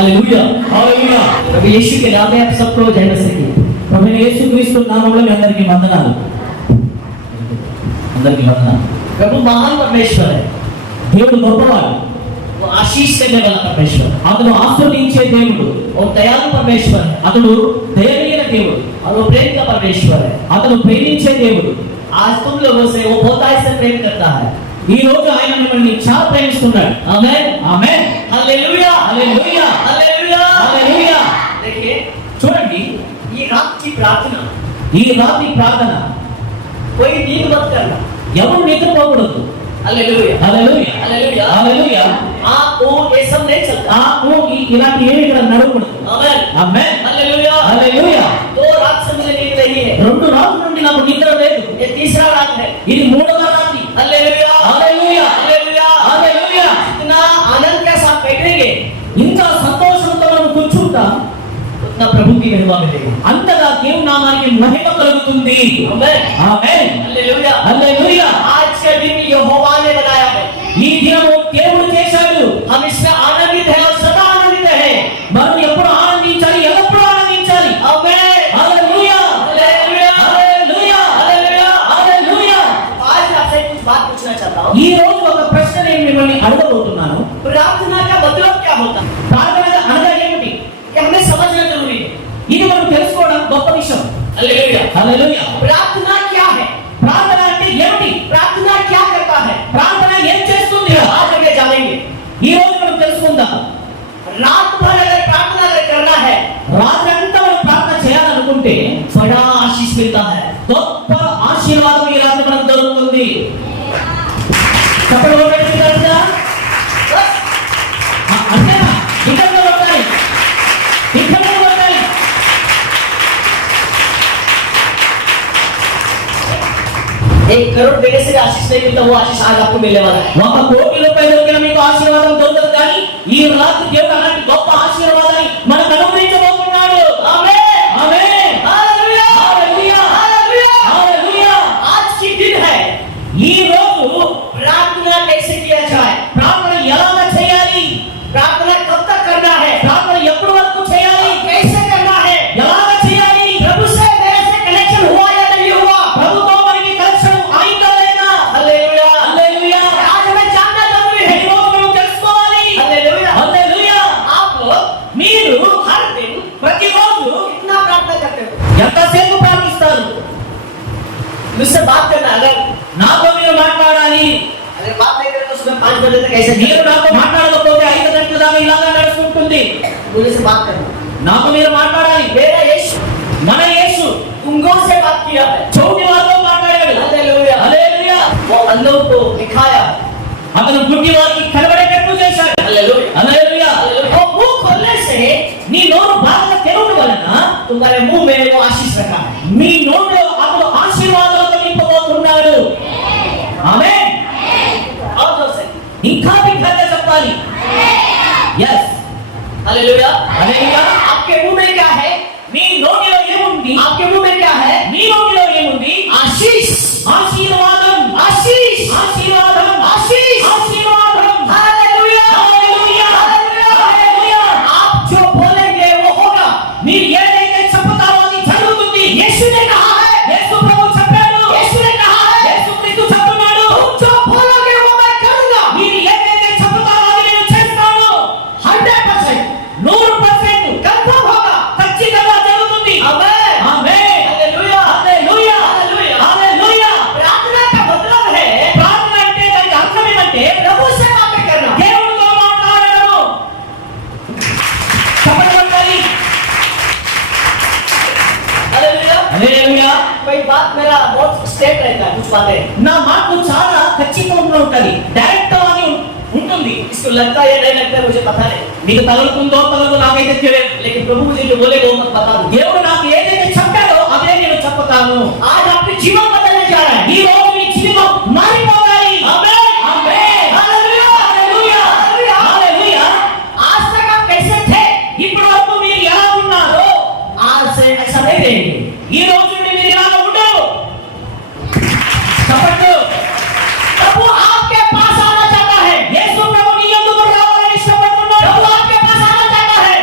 Hallelujah hallelujah. प्रभु यीशु के नाम में आप सबको जय मसीह की। प्रभु यीशु क्रिस्तु नामములో మీ అందరికీ వందనాలు। అందరికీ వందనాలు। प्रभु महान परमेश्वर है, దేవుడు గొప్పవాడు। वो आशीष देने वाला परमेश्वर, అతను ఆశీర్వదించే దేవుడు। और दयालु परमेश्वर है, అతడు దయనీయ దేవుడు। और वो प्रेम का परमेश्वर है, అతను ప్రేమించే దేవుడు। आज तुम लोगों से वो बहुत ऐसे प्रेम करता है। ఈ రోజు ఆయన మిమ్మల్ని చాలా ప్రేమిస్తున్నాడు। ఆమేన్ ఆమేన్ హల్లెలూయా హల్లెలూయా హల్లెలూయా హల్లెలూయా। देखिए చూడండి, ఈ రాత్రి ప్రార్థన, ఈ రాత్రి ప్రార్థన कोई नींद मत करना, ఎవరు నిద్రపోకూడదు। Hallelujah hallelujah hallelujah hallelujah. आपको ये सब नहीं चलता, आपको ఇలాంటి ఏమీ ఇక్కడ నడవకూడదు। ఆమేన్ ఆమేన్ హల్లెలూయా హల్లెలూయా। दो रात से मुझे नींद नहीं है, రెండు రాత్రుల నుండి నాకు నిద్ర లేదు। ये तीसरा रात है, ఇది మూడవ రాత్రి। Hallelujah hallelujah hallelujah hallelujah. इतना आनंद के साथ बैठेंगे, ఇంత సంతోషంతో మనం కూర్చుంటాం, उतना प्रभु की महिमा मिलेगी, అంతగా దేవుని నామానికి మహిమ కలుగుతుంది। ఆమేన్ ఆమేన్ హల్లెలూయా హల్లెలూయా। आज का दिन यहोवा ने बनाया है, ఈ దినము దేవుడు చేశాడు। हम इसमें आनंदित है और सदा आनंदित है। మనం ఎప్పుడు ఆనందించాలి, ఎల్లప్పుడూ ఆనందించాలి। ఆమేన్ హల్లెలూయా హల్లెలూయా హల్లెలూయా హల్లెలూయా హల్లెలూయా। आज आपसे कुछ बात पूछना चाहता हूं, ఈ రోజు ఒక ప్రశ్న నేను మిమ్మల్ని అడగబోతున్నాను। प्रार्थना का मतलब क्या होता है? ప్రార్థన అనగా ఏమిటి? ये हमें समझना जरूरी है, ఇది మనం తెలుసుకోవడం గొప్ప విషయం। Hallelujah hallelujah. प्रार्थना क्या है? ప్రార్థన అంటే ఏమిటి? प्रार्थना क्या करता है? ప్రార్థన ఏం చేస్తుంది? आज हम ये जानेंगे, ఈ రోజు మనం తెలుసుకుందాం। रात भर अगर प्रार्थना करना है, రాత్రంతా మనం ప్రార్థన చేయాలనుకుంటే बड़ा आशीष मिलता है, గొప్ప ఆశీర్వాదం ఈ రాత్రి మనకు దొరుకుతుంది। చెప్పండి ఒకటి తెలుసా? అంతేనా? ఇక్కడ ఉంటాయి, ఇక్కడ ఉంటాయి। एक करोड़ देने से आशीष नहीं मिलता, वो आशीष आज आपको मिलने वाला है। 1 కోటి రూపాయలు దొరికిన మీకు ఆశీర్వాదం దొరకదు, కానీ ఈ రాత్రి దేవుడు అలాంటి గొప్ప ఆశీర్వాదాన్ని మనకు అనుగ్రహించబోతున్నాడు। ఆమేన్ ఆమేన్ హల్లెలూయా హల్లెలూయా హల్లెలూయా హల్లెలూయా। आज की दिन है, ఈ రోజు प्रार्थना कैसे किया जाए, ప్రార్థన ఎలా చేయాలి, प्रार्थना कब तक करना है, ప్రార్థన ఎప్పుడు వరకు చేయాలి, कैसे करना है, ఎలా చేయాలి, प्रभु से मेरे से कनेक्शन हुआ या नहीं हुआ, ప్రభుతో మనకి కనెక్షన్ అయిందా లేదా। Hallelujah hallelujah. आज हमें जानना जरूरी है, ఈ రోజు మనం తెలుసుకోవాలి। Hallelujah hallelujah. आप మీరు हर दिन ప్రతిరోజు कितना प्रार्थना करते हो, ఎంతసేపు ప్రార్థిస్తారు? मुझसे बात करना, अगर నాతో మీరు మాట్లాడాలి, अगर बात नहीं करें तो सुबह 5 बजे तक ऐसे మీరు నాతో మాట్లాడకపోతే 5 గంటల దాకా ఇలాగా నడుచుకుంటుంది। मुझे से बात करना, నాతో మీరు మాట్లాడాలి। मेरा यीशु, మన యేసు तुंगों से बात किया है, చౌటి వారితో మాట్లాడాడు। Hallelujah hallelujah. वो अंधों को दिखाया, అతను గుడ్డి వారికి కనబడేటట్టు చేశాడు। Hallelujah hallelujah. वो मुंह खोलने से, నీ నోరు బాగా తెరవడం వలన तुम्हारे मुंह में वो आशीष रखा है, మీ నోరులో అతను ఆశీర్వాదాలతో నింపబోతున్నాడు। ఆమేన్ और जोर से ఇంకా బిగ్గరగా చెప్పాలి। yes hallelujah hallelujah. आपके मुंह में क्या है? మీ నోటిలో ఏముంది? आपके मुंह में क्या है? మీ నోటిలో ఏముంది? आशीष ఆశీర్వాదం ఆశీష్ ఆశీర్వాదం ఆశీష్ ఆశీర్వాదం। Hallelujah hallelujah hallelujah. आप जो बोलेंगे वो होगा, మీరు ఏదైతే చెప్తారో అది జరుగుతుంది। यीशु ने कहा है, యేసు ప్రభు చెప్పాడు, यीशु ने कहा है, యేసు క్రీస్తు చెప్తున్నాడు, जो बोलोगे वो मैं करूंगा। మీరు ఏదైతే చెప్తారో అది నేను చేస్తాను। 100% 100% కన్ఫర్మ్ होगा, ఖచ్చితంగా జరుగుతుంది। ఆమేన్ ఆమేన్ హల్లెలూయా హల్లెలూయా హల్లెలూయా హల్లెలూయా। ప్రార్థన का मतलब है, ప్రార్థన అంటే దాని అర్థం ఏంటంటే ప్రభు से बात करना, దేవునితో మాట్లాడడం। చెప్పండి हालेलुया हालेलुया। कोई बात मेरा बहुत स्ट्रेट रहता है, कुछ बातें ना మాకు చాలా ఖచ్చితంగా ఉంటది, డైరెక్ట్ అని ఉంటుంది। इसको लगता है नहीं लगता है मुझे पता नहीं, మీకు తగులుతుందో తగలదో నాకైతే తెలియదు, लेकिन प्रभु मुझे जो बोले वो मत बता दो। దేవుడు నాకు ఏదైతే చెప్పాడో అదే నేను చెప్తాను। आज आपके जीवन बदलने जा रहा है, ఈ రోజు మీ జీవితం మారిపోవాలి। ఆమేన్ ఆమేన్ హల్లెలూయా హల్లెలూయా హల్లెలూయా। आज तक आप कैसे थे, ఇప్పుడు వరకు మీరు ఎలా ఉన్నారో आज से ऐसा नहीं रहेंगे, ఈ రోజు నుండి మీరు ఎలా ఉండరు। చెప్పండి, प्रभु आपके पास आना चाहता है, యేసు ప్రభు నీ యందు రావాలని ఇష్టపడుతున్నాడు। प्रभु आपके पास आना चाहता है,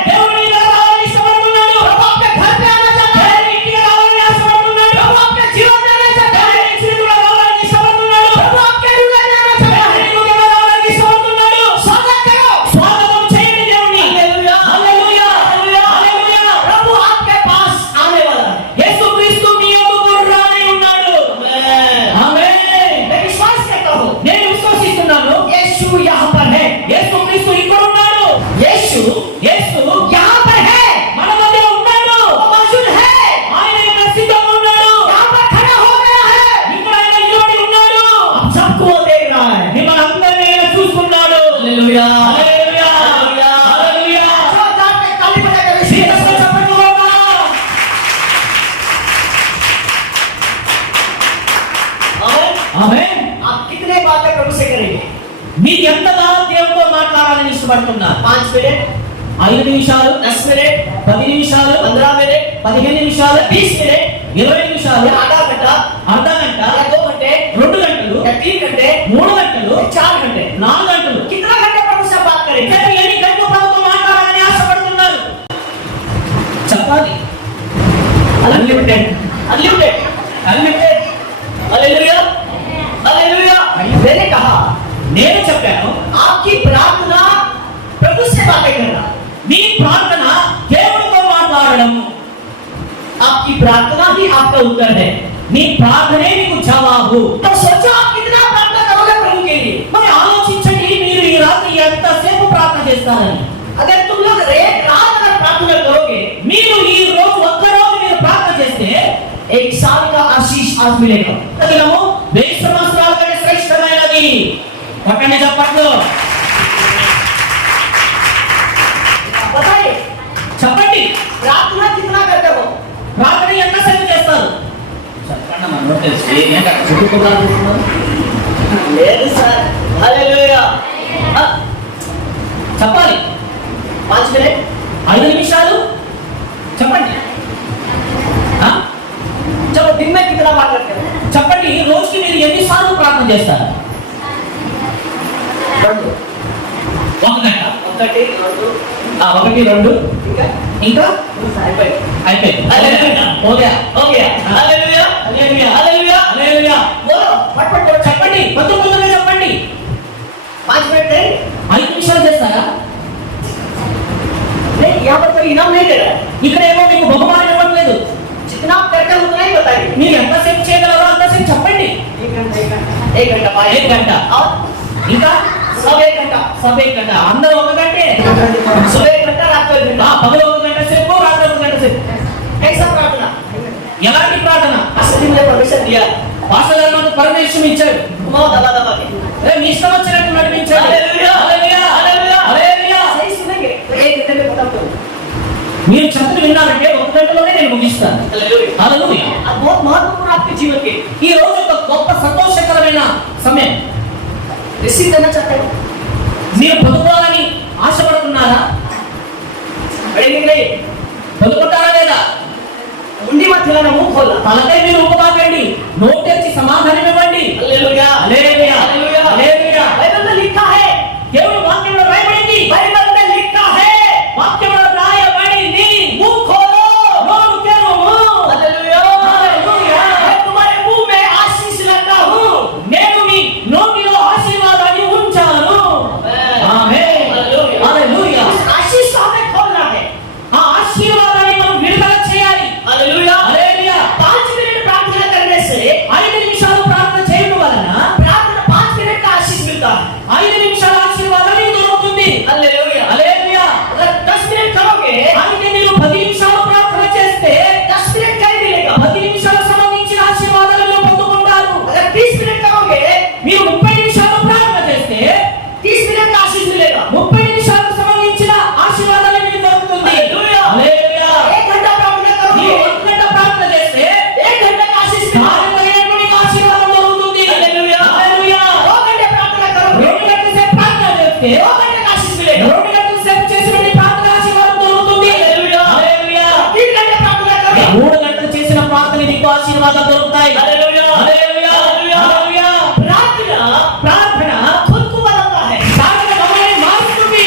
ఆశించబడుతున్నారు. 5 मिनट, 5 నిమిషాలు, 10 मिनट, 10 నిమిషాలు, 15 मिनट, 15 నిమిషాలు, 20 मिनट, 20 నిమిషాలు, आधा घंटा, అర్ధ గంట, या 2 घंटे, 2 గంటలు, या 3 घंटे, 3 గంటలు, 4 घंटे, 4 గంటలు. कितना घंटे प्रभु से बात करें? ఇంకా ఎన్ని గంటలు ప్రభుత్వం మాట్లాడాలని ఆశపడుతున్నారు? చెప్పాలి. Unlimited, unlimited, unlimited, hallelujah, hallelujah. मैंने कहा, నేను చెప్పాను, आपकी प्रार्थना प्रभु से बातें करना, మీ ప్రార్థన దేవుడితో మాట్లాడడం, आपकी प्रार्थना ही आपका उत्तर है. మీ ప్రార్థనే మీకు జవాబు. तो सोचो आप कितना प्रार्थना करोगे प्रभु के लिए. మరి ఆలోచించండి, మీరు ఈ రాత్రి ఎంతసేపు ప్రార్థన చేస్తారని. अगर तुम लोग रात अगर प्रार्थना करोगे, మీరు ఈ రోజు ఒక్కరోజు మీరు ప్రార్థన చేస్తే 1 साल का आशीष आज मिलेगा. దినము 1000 సంవత్సరాల కంటే శ్రేష్టమైనది. పక్కనే చెప్పట్లు. बताइए, చెప్పండి, प्रार्थना कितना करते हो? ప్రార్థన ఎంతసేపు చేస్తారు? చెప్పండి, మన నోట్ తెలుసు. ఏంటంటే అక్కడ చుట్టుకోవాలి చూస్తున్నారు. లేదు సార్. हालेलुया. చెప్పాలి. 5 मिनट, 5 నిమిషాలు చెప్పండి. ఆ? चलो दिन में कितना बात करते हो? చెప్పండి, రోజుకి మీరు ఎన్నిసార్లు ప్రార్థన చేస్తారు? 2, 1 గంట, 1, 2, 1, 2, ठीक है. ఇంకా అయిపోయింది. అయిపోయింది. హల్లెలూయా. हो गया. हो गया. Hallelujah, hallelujah, hallelujah. హల్లెలూయా. बोलो, फटाफट बोलो. చెప్పండి, పొద్దున్నే చెప్పండి. 5 मिनट नहीं. 5 నిమిషాలు చేస్తారా? नहीं, यहाँ पर कोई इनाम नहीं दे रहा है. ఇక్కడ ఏమో మీకు బహుమానం ఇవ్వట్లేదు. जितना आप करते हो उतना ही बताइए. మీరు ఎంతసేపు చేయగలరో అంతసేపు చెప్పండి. 1 घंटा, 1 घंटा, 1 घंटा, 1 గంట, और ఇంకా सब 1 घंटा. సభ 1 గంట, అందరూ 1 గంటే. सुबह 1 घंटा, रात को 1 घंटा. పగలు 1 గంట సేపు, రాత్రి 1 గంట సేపు. कैसा प्रार्थना? ఎలాంటి ప్రార్థన? असली मुझे परमिशन दिया. పాస్టర్ గారు మనకు పర్మిషన్ ఇచ్చాడు. घुमाओ दबा दबा के. మీ ఇష్టం వచ్చినట్టు నడిపించాడు. హల్లెలూయా, హల్లెలూయా, హల్లెలూయా. హల్లెలూయా. सही सुनेंगे तो 1 घंटे में खत्म करो. మీరు చెప్పిన విన్నారంటే 1 గంటలోనే నేను ముగిస్తాను. हालेलुया. హల్లెలూయా. अब बहुत महत्वपूर्ण आपके जीवन के ఈ రోజు ఒక గొప్ప సంతోషకరమైన సమయం. रिसीव करना चाहते हो? మీరు పొందుకోవాలని ఆశపడుతున్నారా? पढ़ेंगे कि नहीं? పొందుకుంటారా లేదా? मुंडी मत हिलाना, मुंह खोलना. తలపై మీరు ఉపమాకండి, నోటెచ్చి సమాధానం ఇవ్వండి. Hallelujah, hallelujah, hallelujah. హల్లెలూయా. बाइबल में लिखा है, దేవుని వాక్యంలో రాయబడింది. बाइबल में लिखा है, వాక్యంలో రాయబడింది. मुंह खोलो. నోరు తెరువు. हालेलुया. हालेलुया. मैं तुम्हारे मुंह में आशीष लाता हूँ. నేను మీ నోటిలో ఆశీర్వాదాన్ని ఉంచాను. ఆమేన్. हालेलुया. హల్లెలూయా. उस आशीष को हमें खोलना है. ఆ ఆశీర్వాదాన్ని మనం విడుదల చేయాలి. हालेलुया. హల్లెలూయా. 5 मिनट प्रार्थना करने से 5 నిమిషాలు ప్రార్థన చేయడం వలన प्रार्थना 5 मिनट का आशीष मिलता है. 5 నిమిషాల ఆశీర్వాదం మీకు దొరుకుతుంది. हालेलुया. హల్లెలూయా. अगर 10 मिनट करोगे, అయితే మీరు 10 నిమిషాలు ప్రార్థన చేస్తే 10 मिनट क्या ही मिलेगा? 10 నిమిషాలకు సంబంధించిన ఆశీర్వాదాలు మీరు పొందుకుంటారు. अगर 30 मिनट करोगे, మీరు 30 నిమిషాలు ప్రార్థన చేస్తే 30 मिनट का आशीष मिलेगा. 30 నిమిషాలకు సంబంధించిన ఆశీర్వాదాలు మీకు దొరుకుతుంది. हालेलुया. హల్లెలూయా. 1 घंटा प्रार्थना మీరు करोगे, 1 గంట ప్రార్థన చేస్తే 1 घंटे का आशीष मिलेगा. దానిపైనటువంటి ఆశీర్వాదం దొరుకుతుంది. हालेलुया. హల్లెలూయా. 2 घंटे प्रार्थना करोगे, 2 గంటల సేపు ప్రార్థన చేస్తే 2 घंटे का आशीष मिलेगा. 2 గంటల సేపు చేసినటువంటి ప్రార్థన ఆశీర్వాదం దొరుకుతుంది. हालेलुया. హల్లెలూయా. 3 घंटे प्रार्थना करोगे, 3 గంటలు చేసిన ప్రార్థన నీకు ఆశీర్వాదాలు దొరుకుతాయి. हालेलुया. హల్లెలూయా. హల్లెలూయా. प्रार्थना ప్రార్థన खुद को बदलता है. ప్రార్థన మమ్మల్ని మారుస్తుంది.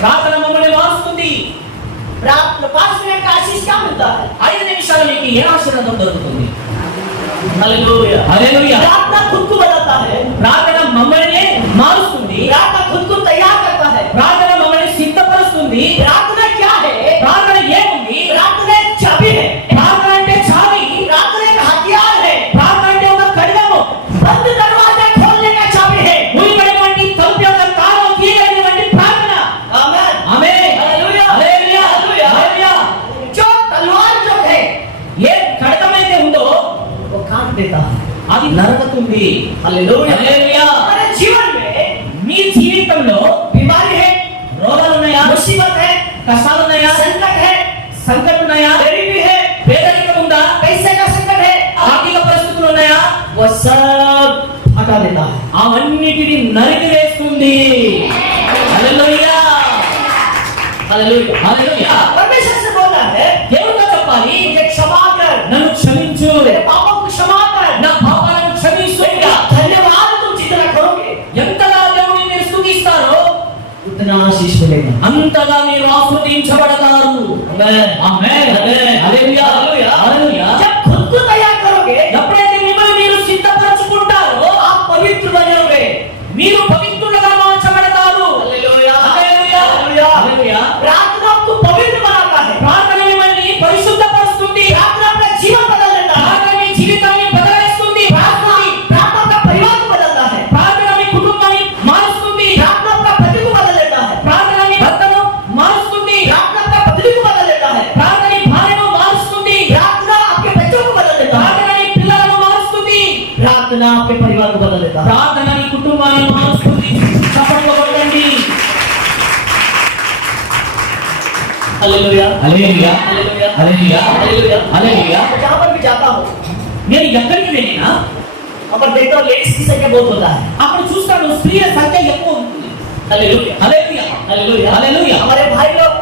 ప్రార్థన మమ్మల్ని మారుస్తుంది. प्रार्थना 5 मिनट का आशीष क्या मिलता है? 5 నిమిషాలు మీకు ఏ ఆశీర్వాదం దొరుకుతుంది? हालेलुया. హల్లెలూయా. प्रार्थना खुद को बताता है. ప్రార్థన మమ్మల్ని మారుస్తుంది. प्रार्थना खुद को तैयार करता है. ప్రార్థన మమ్మల్ని సిద్ధపరుస్తుంది. प्रार्थना क्या है? ప్రార్థన ఏముంది? प्रार्थना एक चाबी है. ప్రార్థన అంటే చావి. प्रार्थना एक हथियार है. ప్రార్థన అంటే ఒక కడిగము. बंद दरवाजा खोलने का चाबी है. మూయబడినటువంటి తలుపు యొక్క తాళం తీయగలిగినటువంటి ప్రార్థన. आमीन. ఆమేన్. हालेलुया. హల్లెలూయా. हालेलुया. హల్లెలూయా. जो तलवार जो है ఏ ఖడ్గమైతే ఉందో वो काट देता है. అది నరకతుంది. हालेलुया. హల్లెలూయా. हमारे जीवन में మీ జీవితంలో बीमारी है, రోగాలు ఉన్నాయా? मुसीबत है, కష్టాలు ఉన్నాయా? संकट है, సంకటం ఉన్నాయా? गरीबी है, పేదరికం ఉందా? पैसे का संकट है, ఆర్థిక పరిస్థితులు ఉన్నాయా? वो सब हटा देता है. అవన్నిటిని నరికి వేస్తుంది. హల్లెలూయా हालेलुया హల్లెలూయా परमेश्वर से बोला है దేవుడితో చెప్పాలి मुझे क्षमा कर నన్ను క్షమించు मेरे पापों को क्षमा कर నా పాపాలను క్షమించు धन्यवाद तुम जितना करोगे ఎంతగా దేవుని మీరు స్తుతిస్తారో उतना आशीष मिलेगा అంతగా మీరు ఆశీర్వదించబడతారు आमेन ఆమేన్ హల్లెలూయా హల్లెలూయా जब खुद को तैयार करोगे ఎప్పుడైతే మిమ్మల్ని మీరు సిద్ధపరచుకుంటారో आप पवित्र बनोगे మీరు పవిత్రులుగా మార్చబడతారు हालेलुया హల్లెలూయా హల్లెలూయా प्रार्थना आपको पवित्र बनाता है ప్రార్థన మిమ్మల్ని పరిశుద్ధపరుస్తుంది प्रार्थना अपना जीवन बदल देता है ప్రార్థన మీ జీవితాన్ని బదలాయిస్తుంది प्रार्थना अपना परिवार को बदलता है ప్రార్థన మీ కుటుంబాన్ని మారుస్తుంది प्रार्थना अपना पति को बदल देता है ప్రార్థన మీ భర్తను మారుస్తుంది प्रार्थना अपना पत्नी को बदल देता है ప్రార్థన మీ భార్యను మారుస్తుంది प्रार्थना आपके बच्चों को बदल देता है ప్రార్థన మీ పిల్లలను మారుస్తుంది प्रार्थना आपके परिवार को बदल देता है ప్రార్థన మీ కుటుంబాన్ని మారుస్తుంది చప్పట్లు కొట్టండి hallelujah hallelujah hallelujah hallelujah hallelujah hallelujah मैं जहाँ पर भी जाता हूँ నేను ఎక్కడికి వెళ్ళినా वहाँ पर देखता हूँ लेडीज की संख्या बहुत होता है అక్కడ చూస్తాను స్త్రీల సంఖ్య ఎక్కువ ఉంటుంది हालेलुया హల్లెలూయా हालेलुया హల్లెలూయా हमारे भाई लोग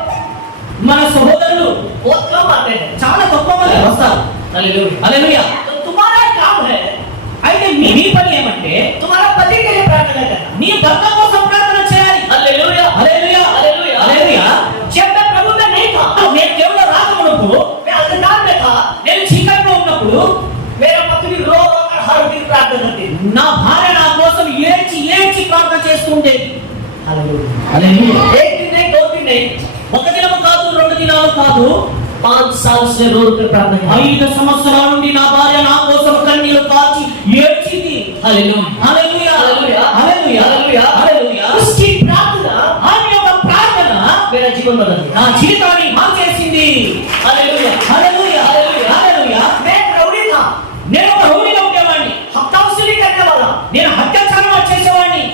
మన సహోదరులు बहुत कम आते हैं చాలా తక్కువ మంది వస్తారు हालेलुया హల్లెలూయా तो तुम्हारा काम है అయితే మీ పని ఏమంటే तुम्हारा पति के लिए प्रार्थना करना నీ భర్త కోసం ప్రార్థన చేయాలి हालेलुया హల్లెలూయా हालेलुया హల్లెలూయా जब मैं प्रभु में नहीं था నేను దేవుడు రాకమునప్పుడు मैं अंधकार में था నేను చీకట్లో ఉన్నప్పుడు मेरा पत्नी रो रो कर हर दिन प्रार्थना करती थी నా భార్య నా కోసం ఏడ్చి ఏడ్చి ప్రార్థన చేస్తుండేది हालेलुया హల్లెలూయా एक दिन नहीं दो दिन नहीं ఒక దినము కాదు రెండు దినాలు కాదు 5 साल से रो रो कर प्रार्थना की 5 సంవత్సరాల నుండి నా భార్య నా కోసం కన్నీళ్లు కార్చి ఏడ్చింది hallelujah hallelujah hallelujah hallelujah hallelujah హల్లెలూయా उसकी प्रार्थना ఆమె యొక్క ప్రార్థన मेरा जीवन बदल दिया నా జీవితాన్ని మార్చేసింది हालेलुया హల్లెలూయా हालेलुया హల్లెలూయా मैं रौड़ी था నేను ఒక రౌడీగా ఉండేవాడిని हफ्ता वसूली करने वाला నేను హత్యాచారం చేసేవాడిని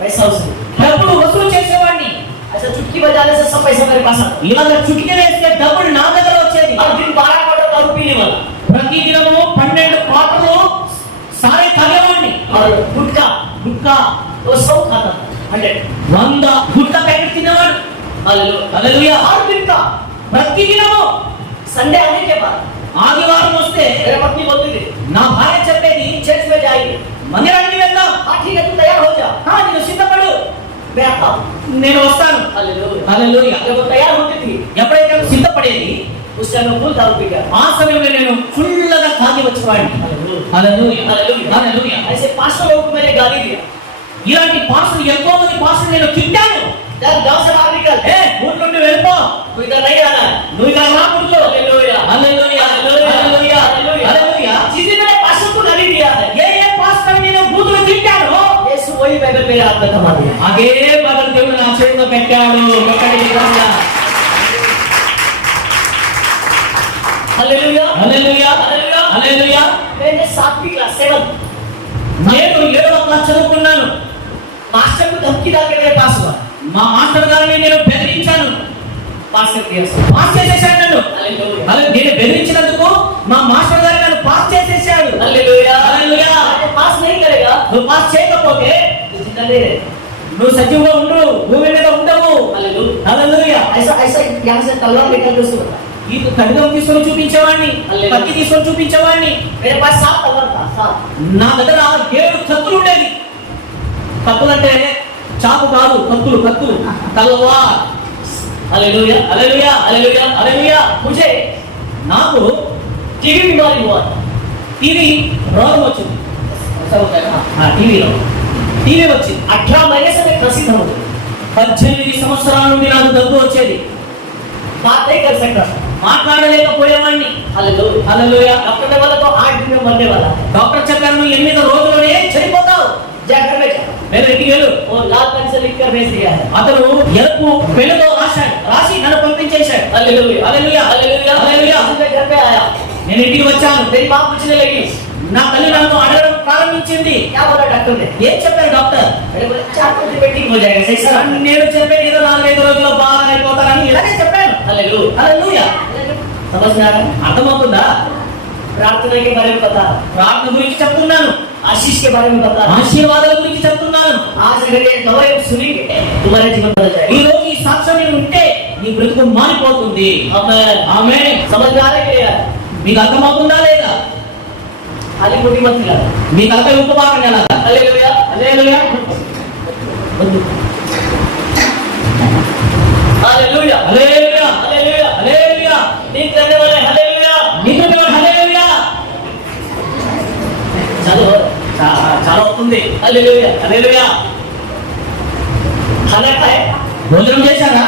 पैसा वसूली డబ్బులు వసూలు చేసేవాడిని ऐसा चुटकी बजाने से सब पैसा मेरे पास आता ఇలాగ చుటికి వేస్తే డబ్బులు నా దగ్గర వచ్చేది हर दिन 12 क्वार्टर दारू पीने वाला ప్రతి దినము 12 క్వార్టర్లు సారే తాగేవాడిని और गुटखा గుట్కా वो सब खाता था 100 100 గుట్కా ప్యాకెట్ తినేవాడు हालेलुया హల్లెలూయా हर दिन का ప్రతి దినము संडे आने के बाद ఆదివారం వస్తే मेरा पत्नी बोलती थी నా భార్య చెప్పేది चर्च में जाएगी మందిరానికి వెళ్దాం हाँ ठीक है तू तैयार हो जा నేను సిద్ధపడు मैं आता हूँ నేను వస్తాను हालेलुया హల్లెలూయా जब वो तैयार होती थी ఎప్పుడైతే సిద్ధపడేది उस टाइम मैं फुल दारू पी गया ఆ సమయంలో నేను ఫుల్గా తాగి వచ్చేవాడిని హల్లెలూయా हालेलुया హల్లెలూయా ऐसे 500 लोगों को मैंने गाली दिया ఇలాంటి పాస్టర్లు ఎంతో మంది పాస్టర్లు నేను తిట్టాను यार गांव से बाहर निकल ఊరు నుండి వెళ్ళిపో तू इधर नहीं आना है నువ్వు ఇలా రాకూడదు हालेलुया హల్లెలూయా హల్లెలూయా హల్లెలూయా जिस दिन मैंने पास्टर को गाली दिया है ఏ పాస్టర్ నేను బూతులు తిట్టాను यीशु वही बाइबल मेरे हाथ में थमा दिया అదే బదులు దేవుడు నా చేతిలో పెట్టాడు ఎక్కడికి వెళ్ళా हालेलुया హల్లెలూయా हालेलुया హల్లెలూయా मैंने 7वीं क्लास 7 నేను 7వ క్లాస్ చదువుకున్నాను मास्टर को धमकी डाल के मेरे पास हुआ మా మాస్టర్ గారిని నేను బెదిరించాను पास कर दिया सब పాస్ చేసేసాడు నన్ను हालेलुया అలా నేను బెదిరించినందుకు మా మాస్టర్ గారు నన్ను పాస్ చేసేసాడు हालेलुया हालेलुया अगर पास नहीं करेगा నువ్వు పాస్ చేయకపోతే तो जिंदा नहीं रहे నువ్వు సజీవంగా ఉండు భూమి మీద ఉండవు हालेलुया హల్లెలూయా ऐसा ऐसा यहाँ से तलवार लेकर के उसको बता ఈ ఖడ్గం తీసుకొని చూపించేవాడిని హల్లెలూయా. కత్తి తీసుకొని చూపించేవాడిని मेरे पास 7 तलवार था 7 నా దగ్గర 7 కత్తులు ఉండేవి కత్తులు అంటే చాకు కాదు కత్తులు కత్తులు తల్వార్ हालेलुया హల్లెలూయా हालेलुया హల్లెలూయా मुझे నాకు टीवी बीमारी हुआ టీవీ రోగం వచ్చింది ऐसा होता है ना టీవీ వచ్చింది 18 महीने से मैं खांसी था मुझे 18 సంవత్సరాల నుండి నాకు దగ్గు వచ్చేది बात नहीं कर सकता మాట్లాడలేకపోయేవాడిని हालेलुया హల్లెలూయా डॉक्टर ने बोला तो 8 दिन में मरने वाला है డాక్టర్ చెప్పారు నువ్వు 8 రోజుల్లోనే చనిపోతావు जा घर में जा నేను ఇంటికి వెళ్ళు वो लाल पेन से लिख कर भेज दिया है అతను ఎరుపు పెన్నుతో రాసి నన్ను పంపించేశాడు हालेलुया హల్లెలూయా हालेलुया హల్లెలూయా मैं घर पे आया నేను ఇంటికి వచ్చాను मेरी माँ पूछने लगी నా తల్లి నన్ను అడగడం ప్రారంభించింది क्या बोला डॉक्टर ने ఏం చెప్పారు డాక్టర్ मैंने बोला 4 दिन में ठीक हो जाएगा सही सर నేను చెప్పేది ఏదో 4-5 రోజుల్లో బాగా అయిపోతానని ఇలాగే చెప్పాను हालेलुया హల్లెలూయా समझ में आ रहा है అర్థమవుతుందా प्रार्थना के बारे में पता ప్రార్థన గురించి చెప్తున్నాను आशीष के बारे में बता रहा हूं। ఆశీర్వాదాల గురించి చెప్తున్నాను. आज अगर ये गवाही सुनेंगे तुम्हारा जीवन बदल ఈ जाएगा। రోజు ఈ సాక్ష్యం నీవు ఉంటే నీ బ్రతుకు మారిపోతుంది. आमेन। ఆమేన్. समझ में आ रहा है क्या? మీకు అర్థమవుతుందా లేదా? खाली मुट्ठी मत हिला। మీకు అర్థం ఉపమానం ఎలాగా? Hallelujah. Hallelujah. Hallelujah. Hallelujah. Hallelujah. హల్లెలూయా. नींद करने वाले हालेलुया। నిన్ను హల్లెలూయా. चलो చాలా అవుతుంది. हालेलुया। హల్లెలూయా. खाना खाए భోజనం చేశారా?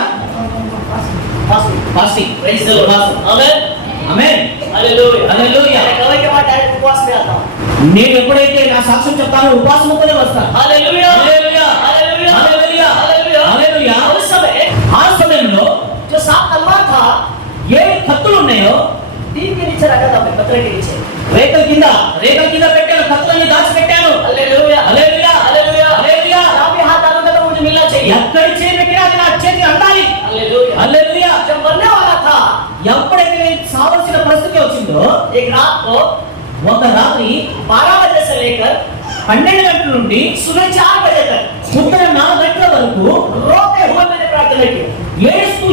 Fasting. Fasting. Praise the Lord. Amen. Amen. Hallelujah. Hallelujah. मैं गवाही के बाद डायरेक्ट उपवास में आता हूं। నేను ఎప్పుడైతే నా సాక్ష్యం చెప్తానో ఉపాసనతోనే వస్తాను. Hallelujah. Hallelujah. Hallelujah. Hallelujah. Hallelujah. హల్లెలూయా. उस समय ఆ సమయంలో जो 7 तलवार था ఏ కత్తులు ఉన్నాయో तीन के नीचे रखा था, पत्थर के नीचे। రేకల కింద పెట్టాను. కత్తులన్నీ దాచిపెట్టాను. हालेलुया। హల్లెలూయా. हालेलुया। హల్లెలూయా. जहाँ भी हाथ डालूंगा तो मुझे मिलना चाहिए। ఎక్కడి చేయి పెట్టినా అది నా చేతికి అందాలి. हालेलुया। హల్లెలూయా. जब मरने वाला था ఎప్పుడైతే నేను సావలసిన పరిస్థితి వచ్చిందో एक रात को ఒక రాత్రి 12 बजे से लेकर 12 గంటల నుండి सुबह 4 बजे तक పొద్దున 4 గంటల వరకు रोते हुए मैंने प्रार्थना की। ఏడుస్తూ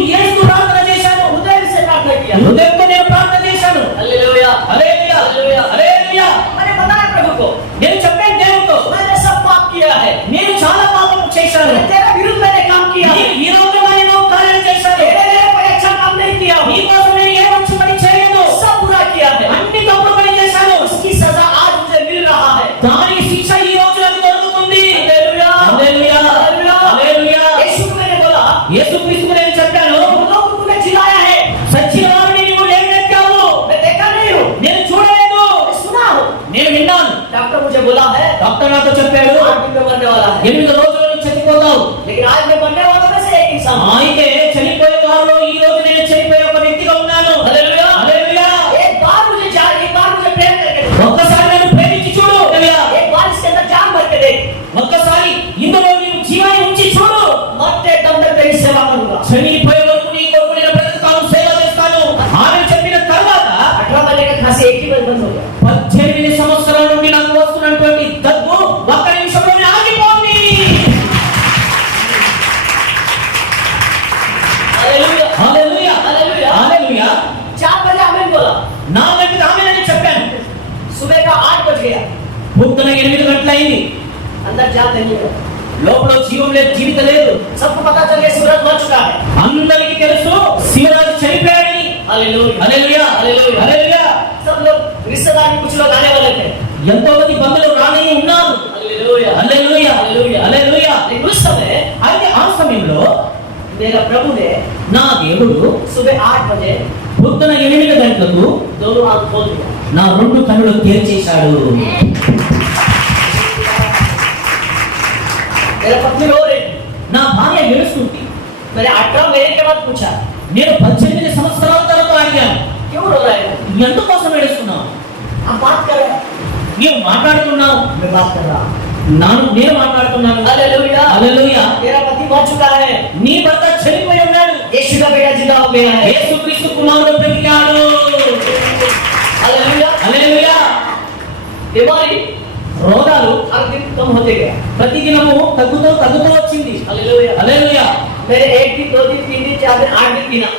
ప్రార్థన చేశాను. हृदय से प्रार्थना किया। హృదయంతో నేను ప్రార్థన చేశాను. हालेलुया। హల్లెలూయా. हालेलुया। హల్లెలూయా. मैंने बताया प्रभु को నేను చెప్పాను దేవునితో, मैंने सब पाप किया है, నేను చాలా పాపం చేశాను. तेरे विरुद्ध मैंने काम किया है, ఈ రోజు నేను కార్యం చేశాను. तेरे लिए कोई अच्छा काम नहीं किया हूं, నీ కోసం నేను ఏ మంచి పని చేయలేదు. सब बुरा किया है। అన్ని తప్పుడు పని చేశాను. उसकी सजा आज मुझे मिल रहा है। దాని శిక్ష ఈ రోజు నాకు దొరుకుతుంది. हालेलुया। హల్లెలూయా. हालेलुया। హల్లెలూయా. यीशु को मैंने बोला యేసుక్రీస్తుకు నేను చెప్పాను, लोगों को तूने जिलाया है, సచ్చిన వారిని నీవు లేవనెత్తావు. मैं देखा नहीं हूं, నేను చూడలేదు, मैं सुना हूं। నేను విన్నాను. डॉक्टर मुझे बोला है డాక్టర్ నాతో చెప్పాడు, 8 दिन में मरने वाला है, 8 రోజుల్లో చనిపోతావు. लेकिन आज मैं मरने वालों में से एक इंसान हूं। అయితే చనిపోయే వారిలో ఈ రోజు నేను చనిపోయే ఒక వ్యక్తిగా ఉన్నాను. हालेलुया। హల్లెలూయా. एक बार मुझे प्रेम करके देख, ఒక్కసారి నన్ను ప్రేమించి చూడు. హల్లెలూయా. एक बार इसके अंदर जान भर के देख, ఒక్కసారి ఇందులో నీవు జీవాన్ని ఉంచి చూడు. मरते दम तक तेरी सेवा करूंगा। చనిపోయే వరకు నీ కొరకు నేను బ్రతుకుతాను, సేవ చేస్తాను. ఆమె చెప్పిన తర్వాత 18 महीने का खांसी एक ही बार बंद हो गया। 18 సంవత్సరాల నుండి నాకు వస్తున్నటువంటి దగ్గు ఒక్క నిమిషంలోనే ఆగిపోయింది. हालेलुया। హల్లెలూయా. हालेलुया। హల్లెలూయా. 4 बजे आमीन बोला, 4 గంటలకు ఆమేనని చెప్పాను. सुबह का 8 बज गया, పొద్దున 8 గంటలైంది. अंदर जान नहीं है, లోపల జీవం లేదు, జీవితం లేదు. सबको पता चल गया सूरज मर चुका है। అందరికీ తెలుసు శివరాజు చనిపోయాడని. हालेलुया। హల్లెలూయా. हालेलुया। హల్లెలూయా. सब लोग रिश्तेदार भी कुछ लोग आने वाले थे। ఎంతో మంది బంధువులు రాని ఉన్నారు. हालेलुया। హల్లెలూయా. हालेलुया। హల్లెలూయా. लेकिन उस समय అయితే ఆ సమయంలో मेरा प्रभु ने నా దేవుడు सुबह 8 बजे పొద్దున 8 గంటలకు दोनों आंख खोल दिया। నా 2 కన్నులు తెరిచేశాడు. मेरा पत्नी रो रही, నా భార్య ఏడుస్తుంది. मैंने 18 महीने के बाद पूछा నేను 18 సంవత్సరాల తర్వాత అడిగాను, क्यों रो रहे हो? ఎందుకోసం ఏడుస్తున్నావు? आप बात कर रहे हैं, నీవు మాట్లాడుతున్నావు, मैं बात कर रहा हूं। నేను మాట్లాడుతున్నాను. हालेलुया। హల్లెలూయా. मेरा पति मर चुका है, నీ భర్త చనిపోయి ఉన్నాడు. यीशु का बेटा जिंदा हो गया है। యేసుక్రీస్తు కుమారుడు బ్రతికాడు. हालेलुया। హల్లెలూయా. बीमारी రోగాలు हर दिन कम होते गया। ప్రతిదినము తగ్గుతూ వచ్చింది. हालेलुया। హల్లెలూయా. मेरे 1 दिन 2 दिन 3 दिन 4 दिन 8 दिन पीना,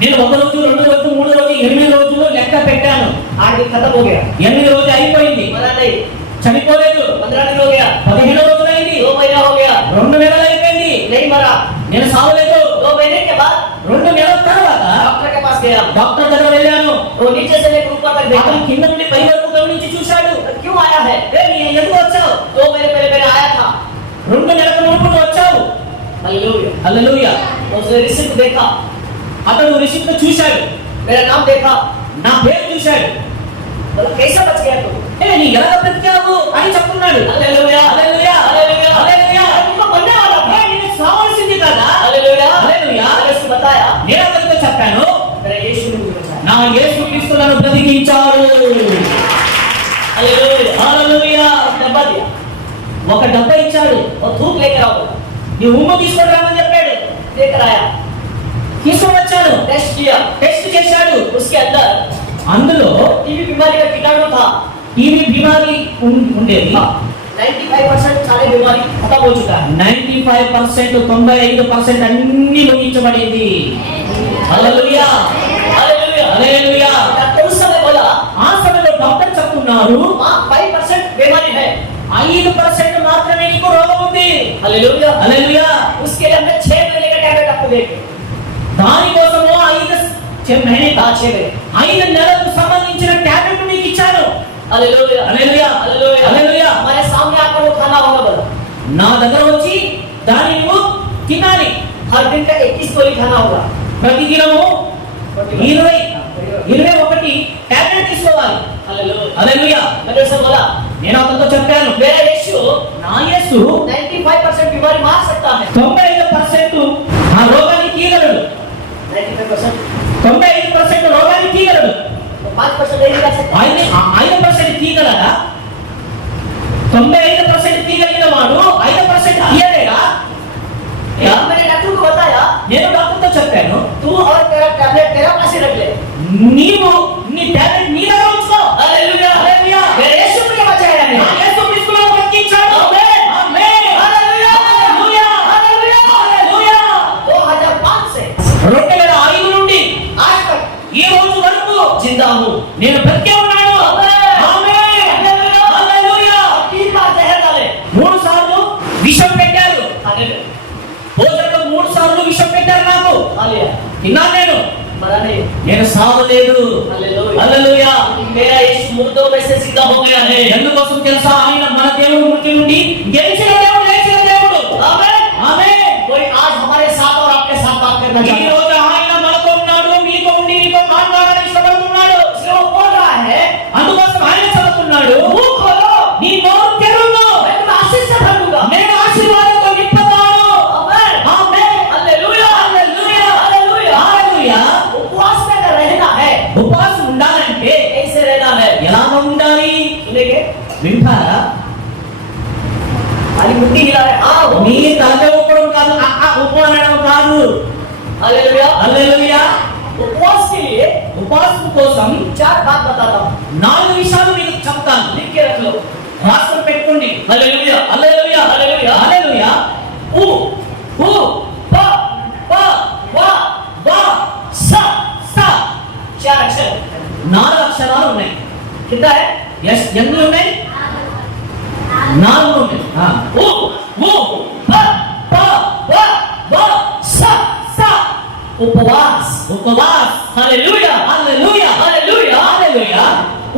నేను 1 రోజు 2 రోజు 3 రోజు 8 రోజులు లెక్క పెట్టాను. 8 दिन खत्म हो गया, 8 రోజు అయిపోయింది, मरा नहीं। చనిపోలేదు. 15 दिन हो गया, 15 రోజులైంది, 2 महीना हो गया, 2 నెలలు అయిపోయింది, नहीं मरा। నేను సావలేదు. 2 महीने के बाद 2 నెలల తర్వాత डॉक्टर के पास गया, డాక్టర్ దగ్గర వెళ్ళాను. वो नीचे से लेकर ऊपर तक देखा, అతను కింద నుండి పై వరకు గమనించి చూశాడు. क्यों आया है? నీ ఎందుకు వచ్చావు? 2 महीने पहले मैंने आया था। 2 నెలల ముందు వచ్చావు. हालेलुया। హల్లెలూయా. उसने रिसिप्ट देखा, అతను రిసిప్ట్ చూశాడు, मेरा नाम देखा, నా పేరు చూశాడు. बोला कैसा बच गया तू? నీ ఎలా బ్రతికావు అని చెప్తున్నాడు. हालेलुया। హల్లెలూయా. हालेलुया। హల్లెలూయా. तुमको मरने वाला था। నేను సావాల్సింది కదా. हालेलुया। हालेलुया। मैंने उसको बताया, నేను అతనితో చెప్పాను, मेरा यीशु ने मुझे बचाया। నా యేసుక్రీస్తు నన్ను బ్రతికించాడు. हालेलुया। హల్లెలూయా. डब्बा दिया ఒక డబ్బా ఇచ్చాడు. और धूप लेकर आओ, నీ ఉమ్ము తీసుకొని రామని చెప్పాడు. लेकर आया, తీసుకొని వచ్చాడు. टेस्ट किया, టెస్ట్ చేశాడు. उसके अंदर అందులో टीबी बीमारी का कीटाणु था। టీవీ బీమారీ ఉండేది. 95% सारे बीमारी खत्म हो चुका है. 95% 95% అన్ని ముగించబడింది. హల్లెలూయా हालेलुया. హల్లెలూయా. डॉक्टर उस समय बोला ఆ సమయంలో డాక్టర్ చెప్తున్నారు हाँ 5% बीमारी है. 5% మాత్రమే నీకు రోగం ఉంది. हालेलुया. హల్లెలూయా. उसके लिए हमने 6 महीने का टैबलेट आपको देंगे. దానికోసము 5 మहीने हाँ 6 महीने. 5 నెలలకు సంబంధించిన టాబ్లెట్ మీకు ఇచ్చాను. हालेलुया. Hallelujah hallelujah. హల్లెలూయా. हमारे सामने आकर वो खाना होगा बोला. నా దగ్గర వచ్చి దాన్ని నువ్వు తినాలి. हर दिन का 21 गोली खाना होगा. ప్రతి దినము 21 టాబ్లెట్ తీసుకోవాలి. हालेलुया. హల్లెలూయా. मैंने उसे बोला నేను అతనితో చెప్పాను, मेरा यीशु నా యేసు 95% बीमारी मार सकता है. 95% ఆ రోగాన్ని తీయగలడు. 95%. 95% రోగాన్ని తీయగలడు. तो 5% नहीं कर सकता. 5% తీయగలడా? 95% తీయగలిగిన వాడు 5% తీయలేడా? यार मैंने डॉक्टर को बताया నేను డాక్టర్తో చెప్పాను, तू और तेरा टैबलेट तेरा पास ही रख ले. నీవు నీ టాబ్లెట్ నీ దగ్గర ఉంచుకో. हालेलुया. హల్లెలూయా. मेरे यीशु ने बचाया నా है. యేసు క్రీస్తులో బ్రతికించాడు. ఆమేన్. ఆమేన్. हालेलुया. హల్లెలూయా. हालेलुया. హల్లెలూయా. 2005 से 2005 నుండి आज तक ఈ రోజు వరకు जिंदा हूँ. నేను బ్రతికే ఉన్నాను. ఆమేన్. ఆమేన్. हालेलुया. హల్లెలూయా. 3 बार जहर डाले. 3 సార్లు విషం పెట్టారు. हालेलुया. భోజనంలో 3 సార్లు విషం పెట్టారు నాకు. खा लिया. తిన్నాను నేను. मरा नहीं. నేను సావలేదు. हालेलुया. హల్లెలూయా. मेरा यीशु मुर्दों में से जिंदा हो गया है. ఎందుకోసం తెలుసా? ఆయన మన దేవుడు మృతి నుండి గెలిచిన దేవుడు, లేచిన దేవుడు. आमेन. ఆమేన్. कोई आज हमारे साथ और आपके साथ बात करना ఈ चाहता है. రోజు ఆయన మనతో ఉన్నాడు, మీతో ఉండి నీతో మాట్లాడాలని ఇష్టపడుతున్నాడు. इसलिए वो बोल रहा है అందుకోసం ఆయన చెబుతున్నాడు, मुंह खोलो. నీ నోరు తెరువు, मैं तुम्हें आशीष से भर दूंगा. నేను ఆశీర్వాదంతో నింపుతాను. आमेन. ఆమేన్. हालेलुया. హల్లెలూయా. हालेलुया. హల్లెలూయా. उपवास में अगर रहना है ఉపవాసం ఉండాలంటే कैसे रहना है ఎలా ఉండాలి? सुनेंगे. వింటారా? खाली मुट्ठी हिला रहे. हाँ वो నీ తల ఊపడం కాదు, ఉప్పు అనడం కాదు. हालेलुया. హల్లెలూయా. उपवास के लिए ఉపవాసం కోసం 4 बात बताता हूँ. 4 విషయాలు మీకు చెప్తాను. लिख के रख लो. రాసుకొని పెట్టుకోండి. हालेलुया. హల్లెలూయా. హల్లెలూయా. హల్లెలూయా. उ उ प प व వ स స 4 अक्षर. 4 అక్షరాలు ఉన్నాయి. कितना है? ఎన్ని ఉన్నాయి? 4 ఉన్నాయి. उ उ प प व व स స उपवास. ఉపవాస్. हालेलुया. హల్లెలూయా. हालेलुया. హల్లెలూయా.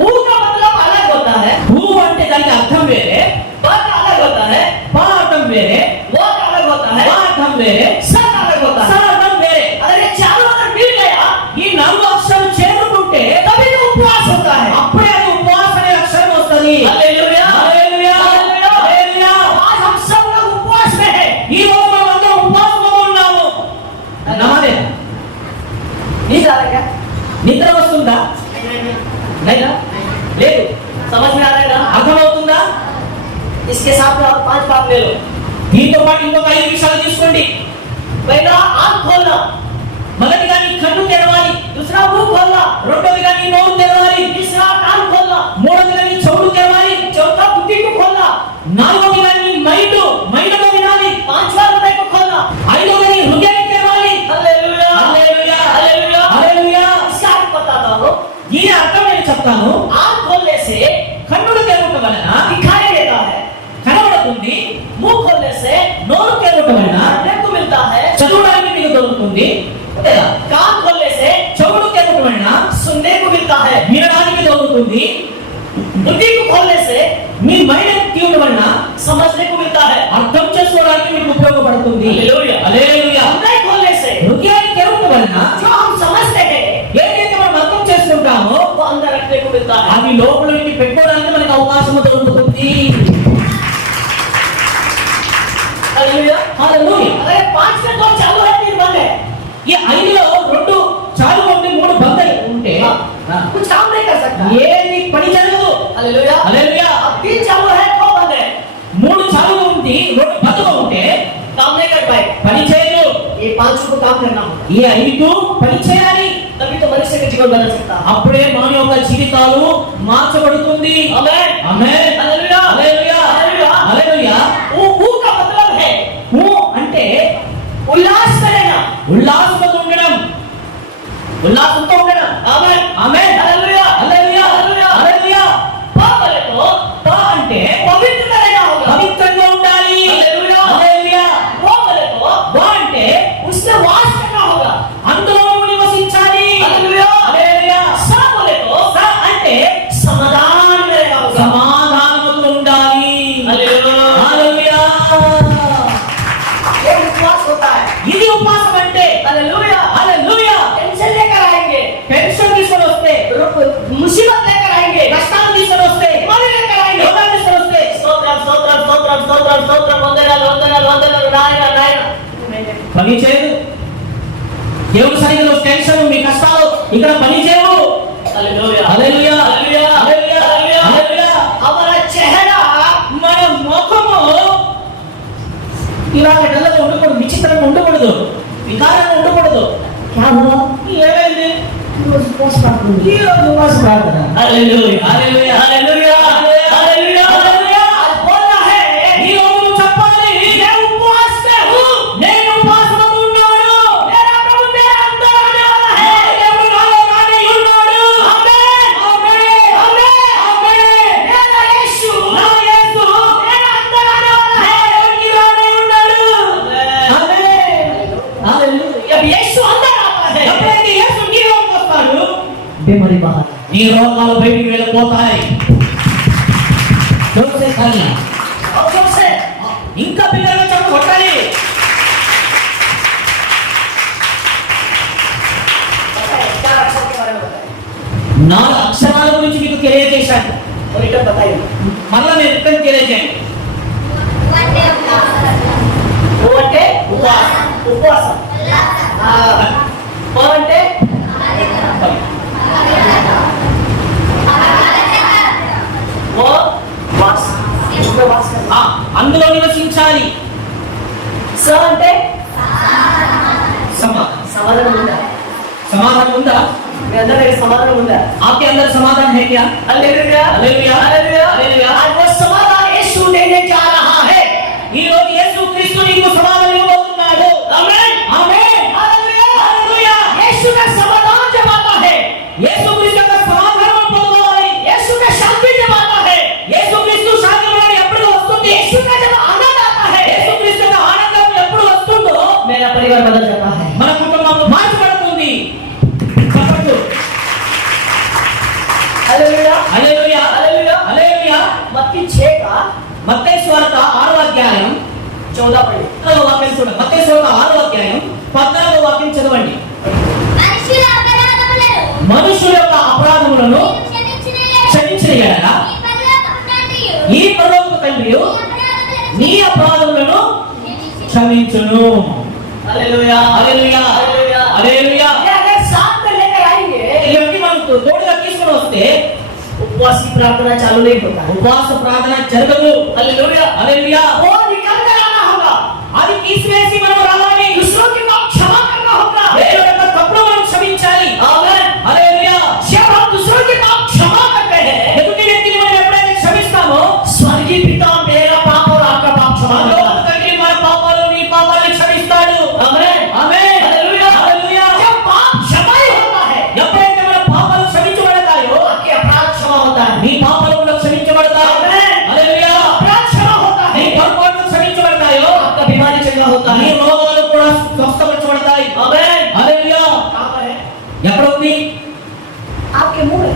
उ का मतलब अलग होता है. ఊ అంటే దానికి అర్థం వేరే, प का अलग होता है. ప అర్థం వేరే, व का अलग होता వ है. అర్థం వేరే, स का अलग होता స है. అర్థం వేరే. अगर ये चारों अगर मिल गया ఈ 4 అక్షరాలు చేరుకుంటే तभी तो उपवास होता है. అప్పుడే అది ఉపవాసం అనే అక్షరం వస్తుంది. हालेलुया. హల్లెలూయా. हालेलुया. హల్లెలూయా. आज हम सब लोग उपवास में हैं. ఈ రోజు మనం అందరం ఉపవాసంలో ఉన్నాము. నమ్మదే? नींद आ रहा है क्या? నిద్ర వస్తుందా? లేదా? లేదు. समझ में आ रहा है ना? అర్థమవుతుందా? इसके साथ में और 5 बात ले लो. దీంతో పాటు ఇంకొక 5 విషయాలు తీసుకోండి. पहला आंख खोलना. మొదటిగా నీ కన్ను తెరవాలి. दूसरा मुंह खोलना. రెండోదిగా నీ నోరు తెరవాలి. तीसरा कान खोलना. మూడోదిగా నీ చెవులు తెరవాలి. चौथा बुद्धि को खोलना. నాలుగోదిగా నీ మైండ్లో వినాలి. पांचवा हृदय को खोलना. ఐదోదిగా నీ హృదయాన్ని తెరవాలి. हालेलुया. హల్లెలూయా. हालेलुया. హల్లెలూయా. इसका अर्थ बताता हूँ. దీని అర్థం నేను చెప్తాను. आंख खोलने से కన్నుడు తెరవటం వలన दिखाई देता है. కనబడుతుంది. मुंह खोलने से నోరు తెరవటం వలన पढ़ने को मिलता है. చదవడానికి మీకు దొరుకుతుంది. అంతేనా? कान खोलने से చెవులు తెరవటం వలన सुनने को मिलता है. వినడానికి దొరుకుతుంది. बुद्धि को खोलने से మీ మైండ్ తీయడం వలన समझने को मिलता है. అర్థం చేసుకోవడానికి మీకు ఉపయోగపడుతుంది. హల్లెలూయా. హల్లెలూయా. हृदय खोलने से హృదయాన్ని తెరవటం వలన जो हम समझते हैं ఏదైతే మనం అర్థం చేసుకుంటామో वो अंदर रखने को मिलता है. అవి లోపలికి పెట్టుకోవడానికి మనకు అవకాశం దొరుకుతుంది. हालेलुया. హల్లెలూయా. अगर 5 में 2 चालू है 3 बंद है. ఈ 5లో 2 చాలుగా ఉండి 3 బంద్ అయి ఉంటే कुछ काम नहीं कर सकता. ఏది పని జరగదు. हालेलुया. హల్లెలూయా. अब 3 चालू है 2 बंद है. 3 చాలుగా ఉండి 2 బంద్గా ఉంటే काम नहीं कर पाए. పని చేయదు. ये 5 को काम करना होगा. ఈ 5 పని చేయాలి. तभी तो मनुष्य के जीवन बदल सकता है। అప్పుడే మన యొక్క జీవితాలు మార్చబడుతుంది. Amen amen. Hallelujah hallelujah. Hallelujah. Hallelujah. ऊ का मतलब है ఊ అంటే उल्लास करेगा। ఉల్లాసంతో ఉండడం, ఉల్లాసంతో ఉండడం. Amen amen. Hallelujah hallelujah. Hallelujah. Hallelujah. पा बोले तो పా అంటే पवित्र करेगा होगा। పవిత్రంగా ఉండాలి. హల్లెలూయా। హల్లెలూయా. वो बोले तो వా అంటే उससे वास करना होगा। అందులో నివసించాలి. హల్లెలూయా। హల్లెలూయా. सा बोले तो స అంటే समाधान करेगा होगा। సమాధానముతో ఉండాలి. हालेलुया। హల్లెలూయా. ये उपवास होता है। ఇది ఉపవాసం అంటే. हालेलुया। హల్లెలూయా. टेंशन लेकर आएंगे, టెన్షన్ తీసుకొని వస్తే, मुसीबत लेकर आएंगे, కష్టాలు తీసుకొని వస్తే, बीमारी लेकर आएंगे। రోగాలు తీసుకొని వస్తే, స్తోత్రం స్తోత్రం స్తోత్రం స్తోత్రం స్తోత్రం వందనాలు వందనాలు వందనాలు నాయన నాయన పని చేయదు. దేవుని సన్నిధిలో టెన్షన్, మీ కష్టాలు ఇక్కడ పని చేయవు. Hallelujah hallelujah. Hallelujah hallelujah. Hallelujah. Hallelujah. हमारा चेहरा మన ముఖము ఇలాగ డల్లగా ఉండకూడదు, విచిత్రంగా ఉండకూడదు, వికారంగా ఉండకూడదు. ఏమైంది? ఈ రోజు ఉపవాస ప్రార్థన. Hallelujah hallelujah. Hallelujah hallelujah hallelujah. आज बोलना है ఈ రోజు నువ్వు చెప్పాలి, मैं उपवास में हूँ, నేను ఉపవాసంలో ఉన్నాను. मेरा प्रभु मेरे अंदर आने वाला है। దేవుడు నాలో రానే ఉన్నాడు. आमेन ఆమేన్. आमेन ఆమేన్. मेरा यीशु నా యేసు मेरे अंदर आने वाला है। నాలోకి రానే ఉన్నాడు. ఆమేన్. హల్లెలూయా. जब यीशु अंदर आता है ఎప్పుడైతే యేసు నీలోకి వస్తాడు, बीमारी बाहर నీ రోగాలు బయటికి వెళ్ళిపోతాయి. జోసే కానీ और जोर से ఇంకా పిల్లలు చెప్పు కొట్టాలి. बताइए चार अक्षर के बारे में बताइए। 4 అక్షరాల గురించి మీకు తెలియజేశాను. और रिटर्न बताइए। మళ్ళా నేను రిటర్న్ తెలియజేయండి. वो అంటే ఉపవాస ఉపవాసం वो అంటే वो वास उसमें वास करना। అందులో నివసించాలి. स అంటే సమాధానం. సమాధానం ఉందా? సమాధానం ఉందా? మీ అందరూ దగ్గర సమాధానం ఉందా? आपके अंदर समाधान है क्या? Hallelujah hallelujah. Hallelujah hallelujah. आज वो समाधान यीशु देने जा रहा है। ఈ రోజు యేసుక్రీస్తు నీకు సమాధానం ఇవ్వబోతున్నాడు. आमीन ఆమేన్. Hallelujah hallelujah. यीशु का समाधान जब आता है, యేసుక్రీస్తు యొక్క సమాధానం పొందాలి. यीशु का शांति जब आता है, యేసుక్రీస్తు శాంతిమయం ఎప్పుడు వస్తుంది? यीशु का जब आनंद आता है, యేసుక్రీస్తు యొక్క ఆనందం ఎప్పుడు వస్తుందో मेरा परिवार बदल जाता है। మన కుటుంబం మార్చబడుతుంది. చెప్పండి. Hallelujah hallelujah. हालेलुया। హల్లెలూయా. मत्ती 6 का మత్తయి సువార్త 6వ అధ్యాయం 14 पढ़िए। 14వ వాక్యం చూడండి. మత్తయి సువార్త 6వ అధ్యాయం 14వ వాక్యం చదవండి. మనుషుల అపరాధములను మనుషుల యొక్క అపరాధములను క్షమించిన క్షమించిన యెడల ఈ పరలోకపు తండ్రియు ఈ పరలోకపు తండ్రియు అపరాధములను నీ అపరాధములను క్షమించును. క్షమించును. Hallelujah hallelujah. हालेलुया। హల్లెలూయా. ये अगर साथ में लेकर आएंगे, ఇవన్నీ మనం తోడుగా తీసుకొని వస్తే उपवास की प्रार्थना चालू नहीं होता है। ఉపవాస ప్రార్థన జరగదు. Hallelujah hallelujah. वो निकल कर आना होगा, అది తీసివేసి మనం రావాలి. दूसरों की पाप क्षमा करना होगा। దేవుని యొక్క తప్పులు మనం క్షమించాలి. आमीन। హల్లెలూయా. जब हम दूसरों की पाप क्षमा करते हैं, ఎదుటి వ్యక్తిని మనం ఎప్పుడైతే క్షమిస్తామో स्वर्गीय पिता मेरा पाप और आपका पाप क्षमा करता పరలోక है। తండ్రి మన పాపాలు నీ పాపాలను క్షమిస్తాడు. आमीन ఆమేన్. हालेलुया హల్లెలూయా. जब पाप क्षमा ही होता है, ఎప్పుడైతే మన పాపాలు క్షమించబడతాయో आपके अपराध क्षमा होता है। నీ పాపాలు కూడా క్షమించబడతాయి. ఆమేన్. హల్లెలూయా. अपराध क्षमा होता నీ है, పొరపాట్లు క్షమించబడతాయో आपका बीमारी चंगा होता నీ है। రోగాలు కూడా స్వస్థపరచబడతాయి. आमीन। హల్లెలూయా. कहाँ पर है? ఎక్కడ ఉంది? आपके मुंह में।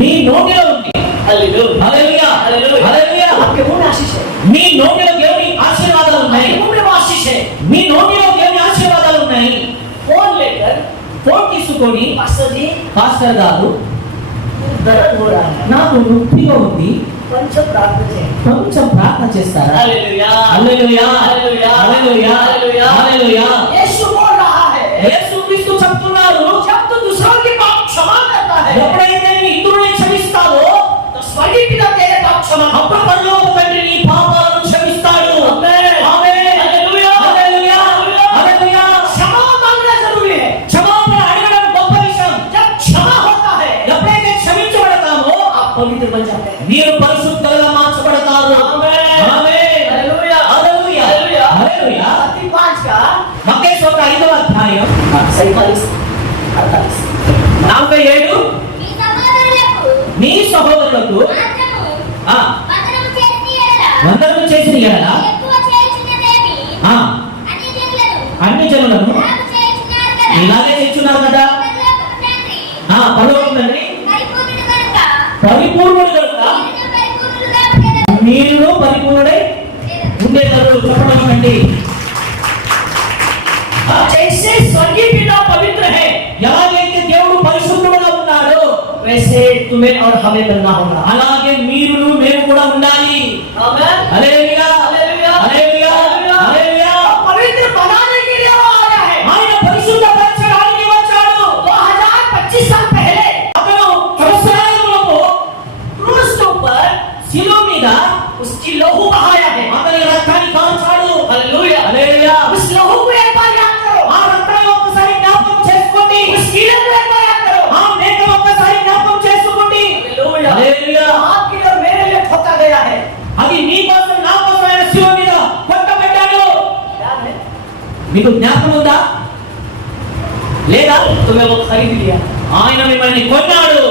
నీ నోటిలో ఉంది. Hallelujah hallelujah. हालेलुया। హల్లెలూయా. आपके मुंह में आशीष है, నీ నోటిలో దేవుని ఆశీర్వాదాలు ఉన్నాయి. आपके मुंह में वो आशीष है। నీ నోటిలో దేవుని ఆశీర్వాదాలు ఉన్నాయి. फोन लेकर ఫోన్ తీసుకొని पास्टर जी పాస్టర్ గారు दर्द हो रहा है, నాకు నొప్పిగా ఉంది, पंचम प्रार्थना है। కొంచెం ప్రార్థన చేస్తారా? Hallelujah hallelujah. Hallelujah hallelujah. Hallelujah. Hallelujah. यीशु बोल रहा है, యేసుక్రీస్తు చెప్తున్నారు, जब तू दूसरों की पाप क्षमा करता है, ఎప్పుడైతే నీ ఇతరులని క్షమిస్తావో तो स्वर्गीय पिता तेरे पाप क्षमा करता అప్పుడు పరలోక తండ్రి నీ పాపాలను క్షమిస్తాడు. है। Amen. Amen. Hallelujah hallelujah. Hallelujah. क्षमा मांगना जरूरी है। క్షమాపణ అడగడం గొప్ప విషయం. जब क्षमा पवित्र बन जाते हैं। మీరు పరిశుద్ధులుగా మార్చబడతారు. ఆమేన్. ఆమేన్. హల్లెలూయా. హల్లెలూయా. హల్లెలూయా. హల్లెలూయా. मत्ती 5 का మత్తయి సువార్త 5వ అధ్యాయం 47 48 47 మీ సహోదరులకు నీ సహోదరులకు మాత్రము ఆ వందనము చేసిన యెడల వందనము చేసిన యెడల ఎక్కువ చేయుచున్నదేమి ఆ అన్ని జనులను అన్ని జనులను నాకు చేయుచున్నారు కదా. ఇలాగే చేస్తున్నారు కదా. పరలోకపు తండ్రి పరలోకపు తండ్రి పరిపూర్ణుడు కనుక పరిపూర్ణుడు కనుక మీరును పరిపూర్ణులుగా ఉండెదరు. మీరు పరిపూర్ణుడై ఉండేదారు. చెప్పండి. जैसे स्वर्गीय पिता पवित्र है, ఎలాగైతే దేవుడు పరిశుద్ధుడుగా ఉన్నాడు वैसे तुम्हें और हमें बनना होगा। అలాగే మీరును మేము కూడా ఉండాలి. आमीन। హల్లెలూయా. హల్లెలూయా. హల్లెలూయా. హల్లెలూయా. पवित्र बनाने के लिए वो आया है। ఆయన పరిశుద్ధపరచడానికి వచ్చాడు. 2025 साल पहले అతను సంవత్సరాలకు क्रूस के ऊपर శిలువ మీద उसकी लहू बहाया है। అతని రక్తాన్ని కాల్చాడు. हालेलुया। హల్లెలూయా. उस लहू को एक बार याद करो। ఆ రక్తాన్ని ఒక్కసారి జ్ఞాపకం చేసుకోండి. उस कीड़े को एक बार याद करो। ఆ మేకను ఒక్కసారి జ్ఞాపకం చేసుకోండి. हालेलुया। హల్లెలూయా. आपके लिए और मेरे लिए ठोका गया है। అది నీ కోసం నా కోసం ఆయన శిలువ మీద కొట్టబడ్డాడు. याद है? మీకు జ్ఞాపకం ఉందా లేదా? तुम्हें वो खरीद लिया। ఆయన మిమ్మల్ని కొన్నాడు.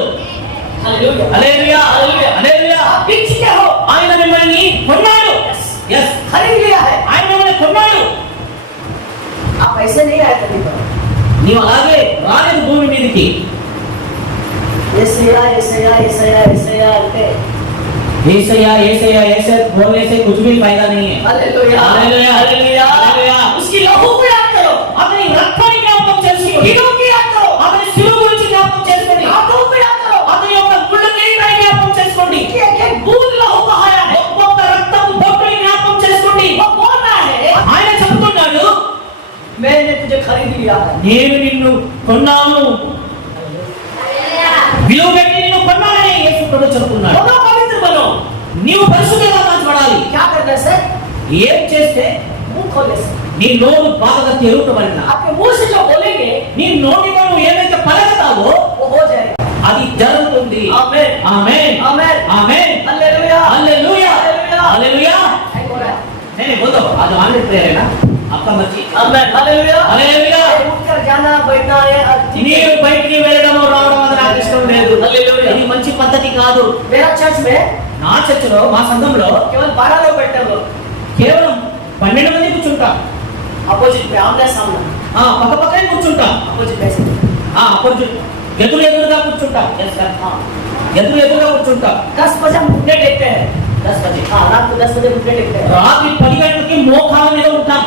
हालेलुया। హల్లెలూయా. हालेलुया। హల్లెలూయా. आप बिक चुके हो। ఆయన మిమ్మల్ని కొన్నాడు. yes खरीद लिया है। ఆయన మిమ్మల్ని కొన్నాడు. आप ऐसे नहीं आए कभी पर। నీవు అలాగే రాలేదు భూమి మీదకి. ऐसया ऐसया ऐसया ऐसया आते। ఏసయ్యా ఏసయ్యా ఏసయ్యా बोलने से कुछ भी फायदा नहीं है. हालेलुया। हालेलुया. हालेलुया। हालेलुया. उसकी लहू को याद करो। అతని రక్తాన్ని జ్ఞాపకం చేసుకోండి. कीड़ों की याद करो। అతని శిలువ గురించి జ్ఞాపకం చేసుకోండి. हाथों को याद करो। అతని యొక్క గుళ్ళ కిరీటాన్ని జ్ఞాపకం చేసుకోండి. एक एक बूंद लहू बहाया है। ఒక్కొక్క రక్తపు బొట్టుని జ్ఞాపకం చేసుకోండి. वो बोल रहा है, ఆయన చెప్తున్నాడు मैंने तुझे खरीद लिया है। నేను నిన్ను కొన్నాను. విలువ పెట్టి నిన్ను కొన్నానని యేసు ప్రభు చెప్తున్నాడు. बोलो पवित्र बनो। నీవు పరిశుద్ధంగా మార్చబడాలి. क्या करने से? ఏం చేస్తే? मुंह खोलने से। నీ నోరు బాగా తెరువబడిన आपके मुंह से जो बोलेंगे నీ నోటితో నువ్వు ఏదైతే పలకతావో वो हो जाएगा। అది జరుగుతుంది. आमीन। ఆమేన్. आमीन। ఆమేన్. हालेलुया। హల్లెలూయా. हालेलुया। హల్లెలూయా. नहीं हो रहा है। नहीं बोलो आज ऑनलाइन प्रेयर है ना आपका मर्जी. आमीन। हालेलुया। హల్లెలూయా. उठकर जाना बैठना है ठीक है। నీవు బయటికి వెళ్ళడం రావడం అది నాకు ఇష్టం లేదు. హల్లెలూయా. ఇది మంచి పద్ధతి కాదు. मेरा चर्च में నా చర్చిలో మా సంఘంలో केवल 12 लोग बैठे हैं। కేవలం 12 మంది కూర్చుంటాం. अपोजिट में आमने सामने పక్క పక్కనే కూర్చుంటాం. अपोजिट में అపోజిట్ ఎదురుగా కూర్చుంటాం. yes sir. ఎదురుగా కూర్చుంటాం. 10 बजे हम घुटने टेकते हैं। 10 बजे हाँ, रात को 10 बजे घुटने टेकते हैं। రాత్రి 10 గంటలకి మోకాళ్ళ మీద ఉంటాం.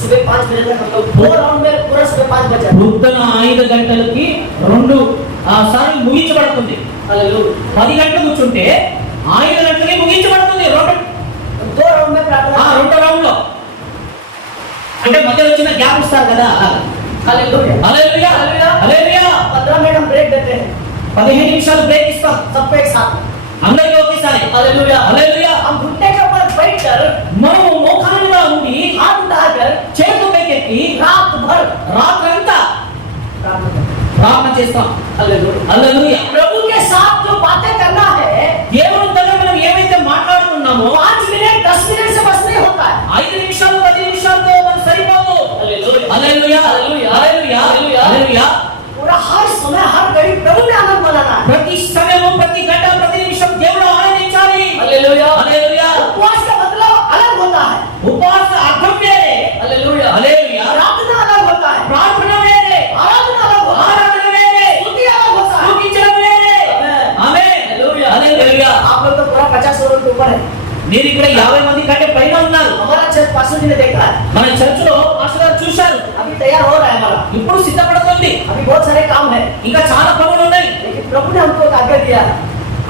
सुबह 5 बजे तक हम लोग 2 राउंड में पूरा सुबह 5 बजे। పొద్దున 5 గంటలకి 2 సార్లు ముగించబడుతుంది. हालेलुया। 10 గంటలు కూర్చుంటే 5 గంటలకి ముగించబడుతుంది. 2 राउंड में प्रार्थना। రెండో రౌండ్ లో అంటే మధ్యలో చిన్న గ్యాప్ ఇస్తారు కదా. हालेलुया। హల్లెలూయా. హల్లెలూయా. 15 मिनट हम ब्रेक देते हैं 15 నిమిషాలు బ్రేక్ ఇస్తాం सबको एक साथ। అందరికీ ఒకేసారి. हालेलुया। హల్లెలూయా. हम घुटने के ऊपर बैठकर మనము మోకాళ్ళ మీద ఉండి हाथ उठाकर చేతులు పైకెత్తి रात भर రాత్రంతా प्रार्थना करते हैं। ప్రార్థన చేస్తాం. हालेलुया। హల్లెలూయా. प्रभु के साथ जो बातें करना है దేవుని దగ్గర మనం ఏమైతే మాట్లాడుతున్నామో 5 मिनट 10 मिनट से बस नहीं होता है। 5 నిమిషాలు 10 నిమిషాలతో మనకు సరిపోదు. Hallelujah. Hallelujah. Hallelujah. Hallelujah. Hallelujah. హల్లెలూయా. पूरा हर समय हर घड़ी प्रभु में आनंद मनाना है। ప్రతి సమయము ప్రతి గంట ప్రతి నిమిషం దేవుడు ఆనందించాలి. हालेलुया। హల్లెలూయా. उपवास का मतलब अलग होता है। ఉపవాస అర్థం వేరే. हालेलुया। హల్లెలూయా. प्रार्थना अलग होता है। ప్రార్థన వేరే. आराधना अलग होता है। ఆరాధన వేరే. स्तुति अलग होता है। స్తుతించడం వేరే. ఆమేన్. हालेलुया। హల్లెలూయా. आप लोग तो पूरा 50 लोगों के ऊपर है। మీరు ఇక్కడ 50 మంది కంటే పైన ఉన్నారు. हमारा चर्च पास्टर जी ने देखा है। మన చర్చిలో పాస్టర్ గారు చూశారు. अभी तैयार हो रहा है हमारा। ఇప్పుడు సిద్ధపడుతుంది. अभी बहुत सारे काम है ఇంకా చాలా పనులు ఉన్నాయి. लेकिन प्रभु ने हमको एक आज्ञा दिया है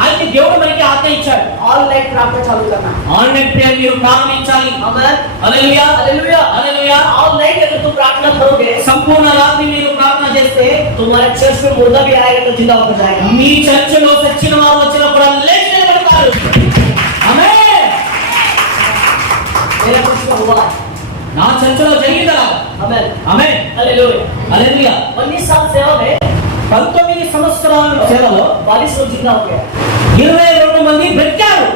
అయితే దేవుడు మనకి ఆజ్ఞ ఇచ్చాడు. ऑनलाइन प्रार्थना चालू करना। ఆన్లైన్ ప్రేయర్ మీరు ప్రారంభించాలి. आमीन। హల్లెలూయా. हालेलुया। హల్లెలూయా. ऑनलाइन अगर तुम प्रार्थना करोगे సంపూర్ణ రాత్రి మీరు ప్రార్థన చేస్తే तुम्हारे चर्च में मुर्दा भी आएगा तो जिंदा होकर जाएगा। మీ చర్చిలో సచ్చిన వారు వచ్చినప్పుడు లేచి నిలబడతారు. ఆమేన్. मेरा चर्च में हुआ। నా చర్చిలో జరిగిందా? आमीन। ఆమేన్. हालेलुया। హల్లెలూయా. 19 साल सेवा में 19 సంవత్సరాల సేవలో 22 लोग जिंदा हो गया। 22 మంది బ్రతికారు.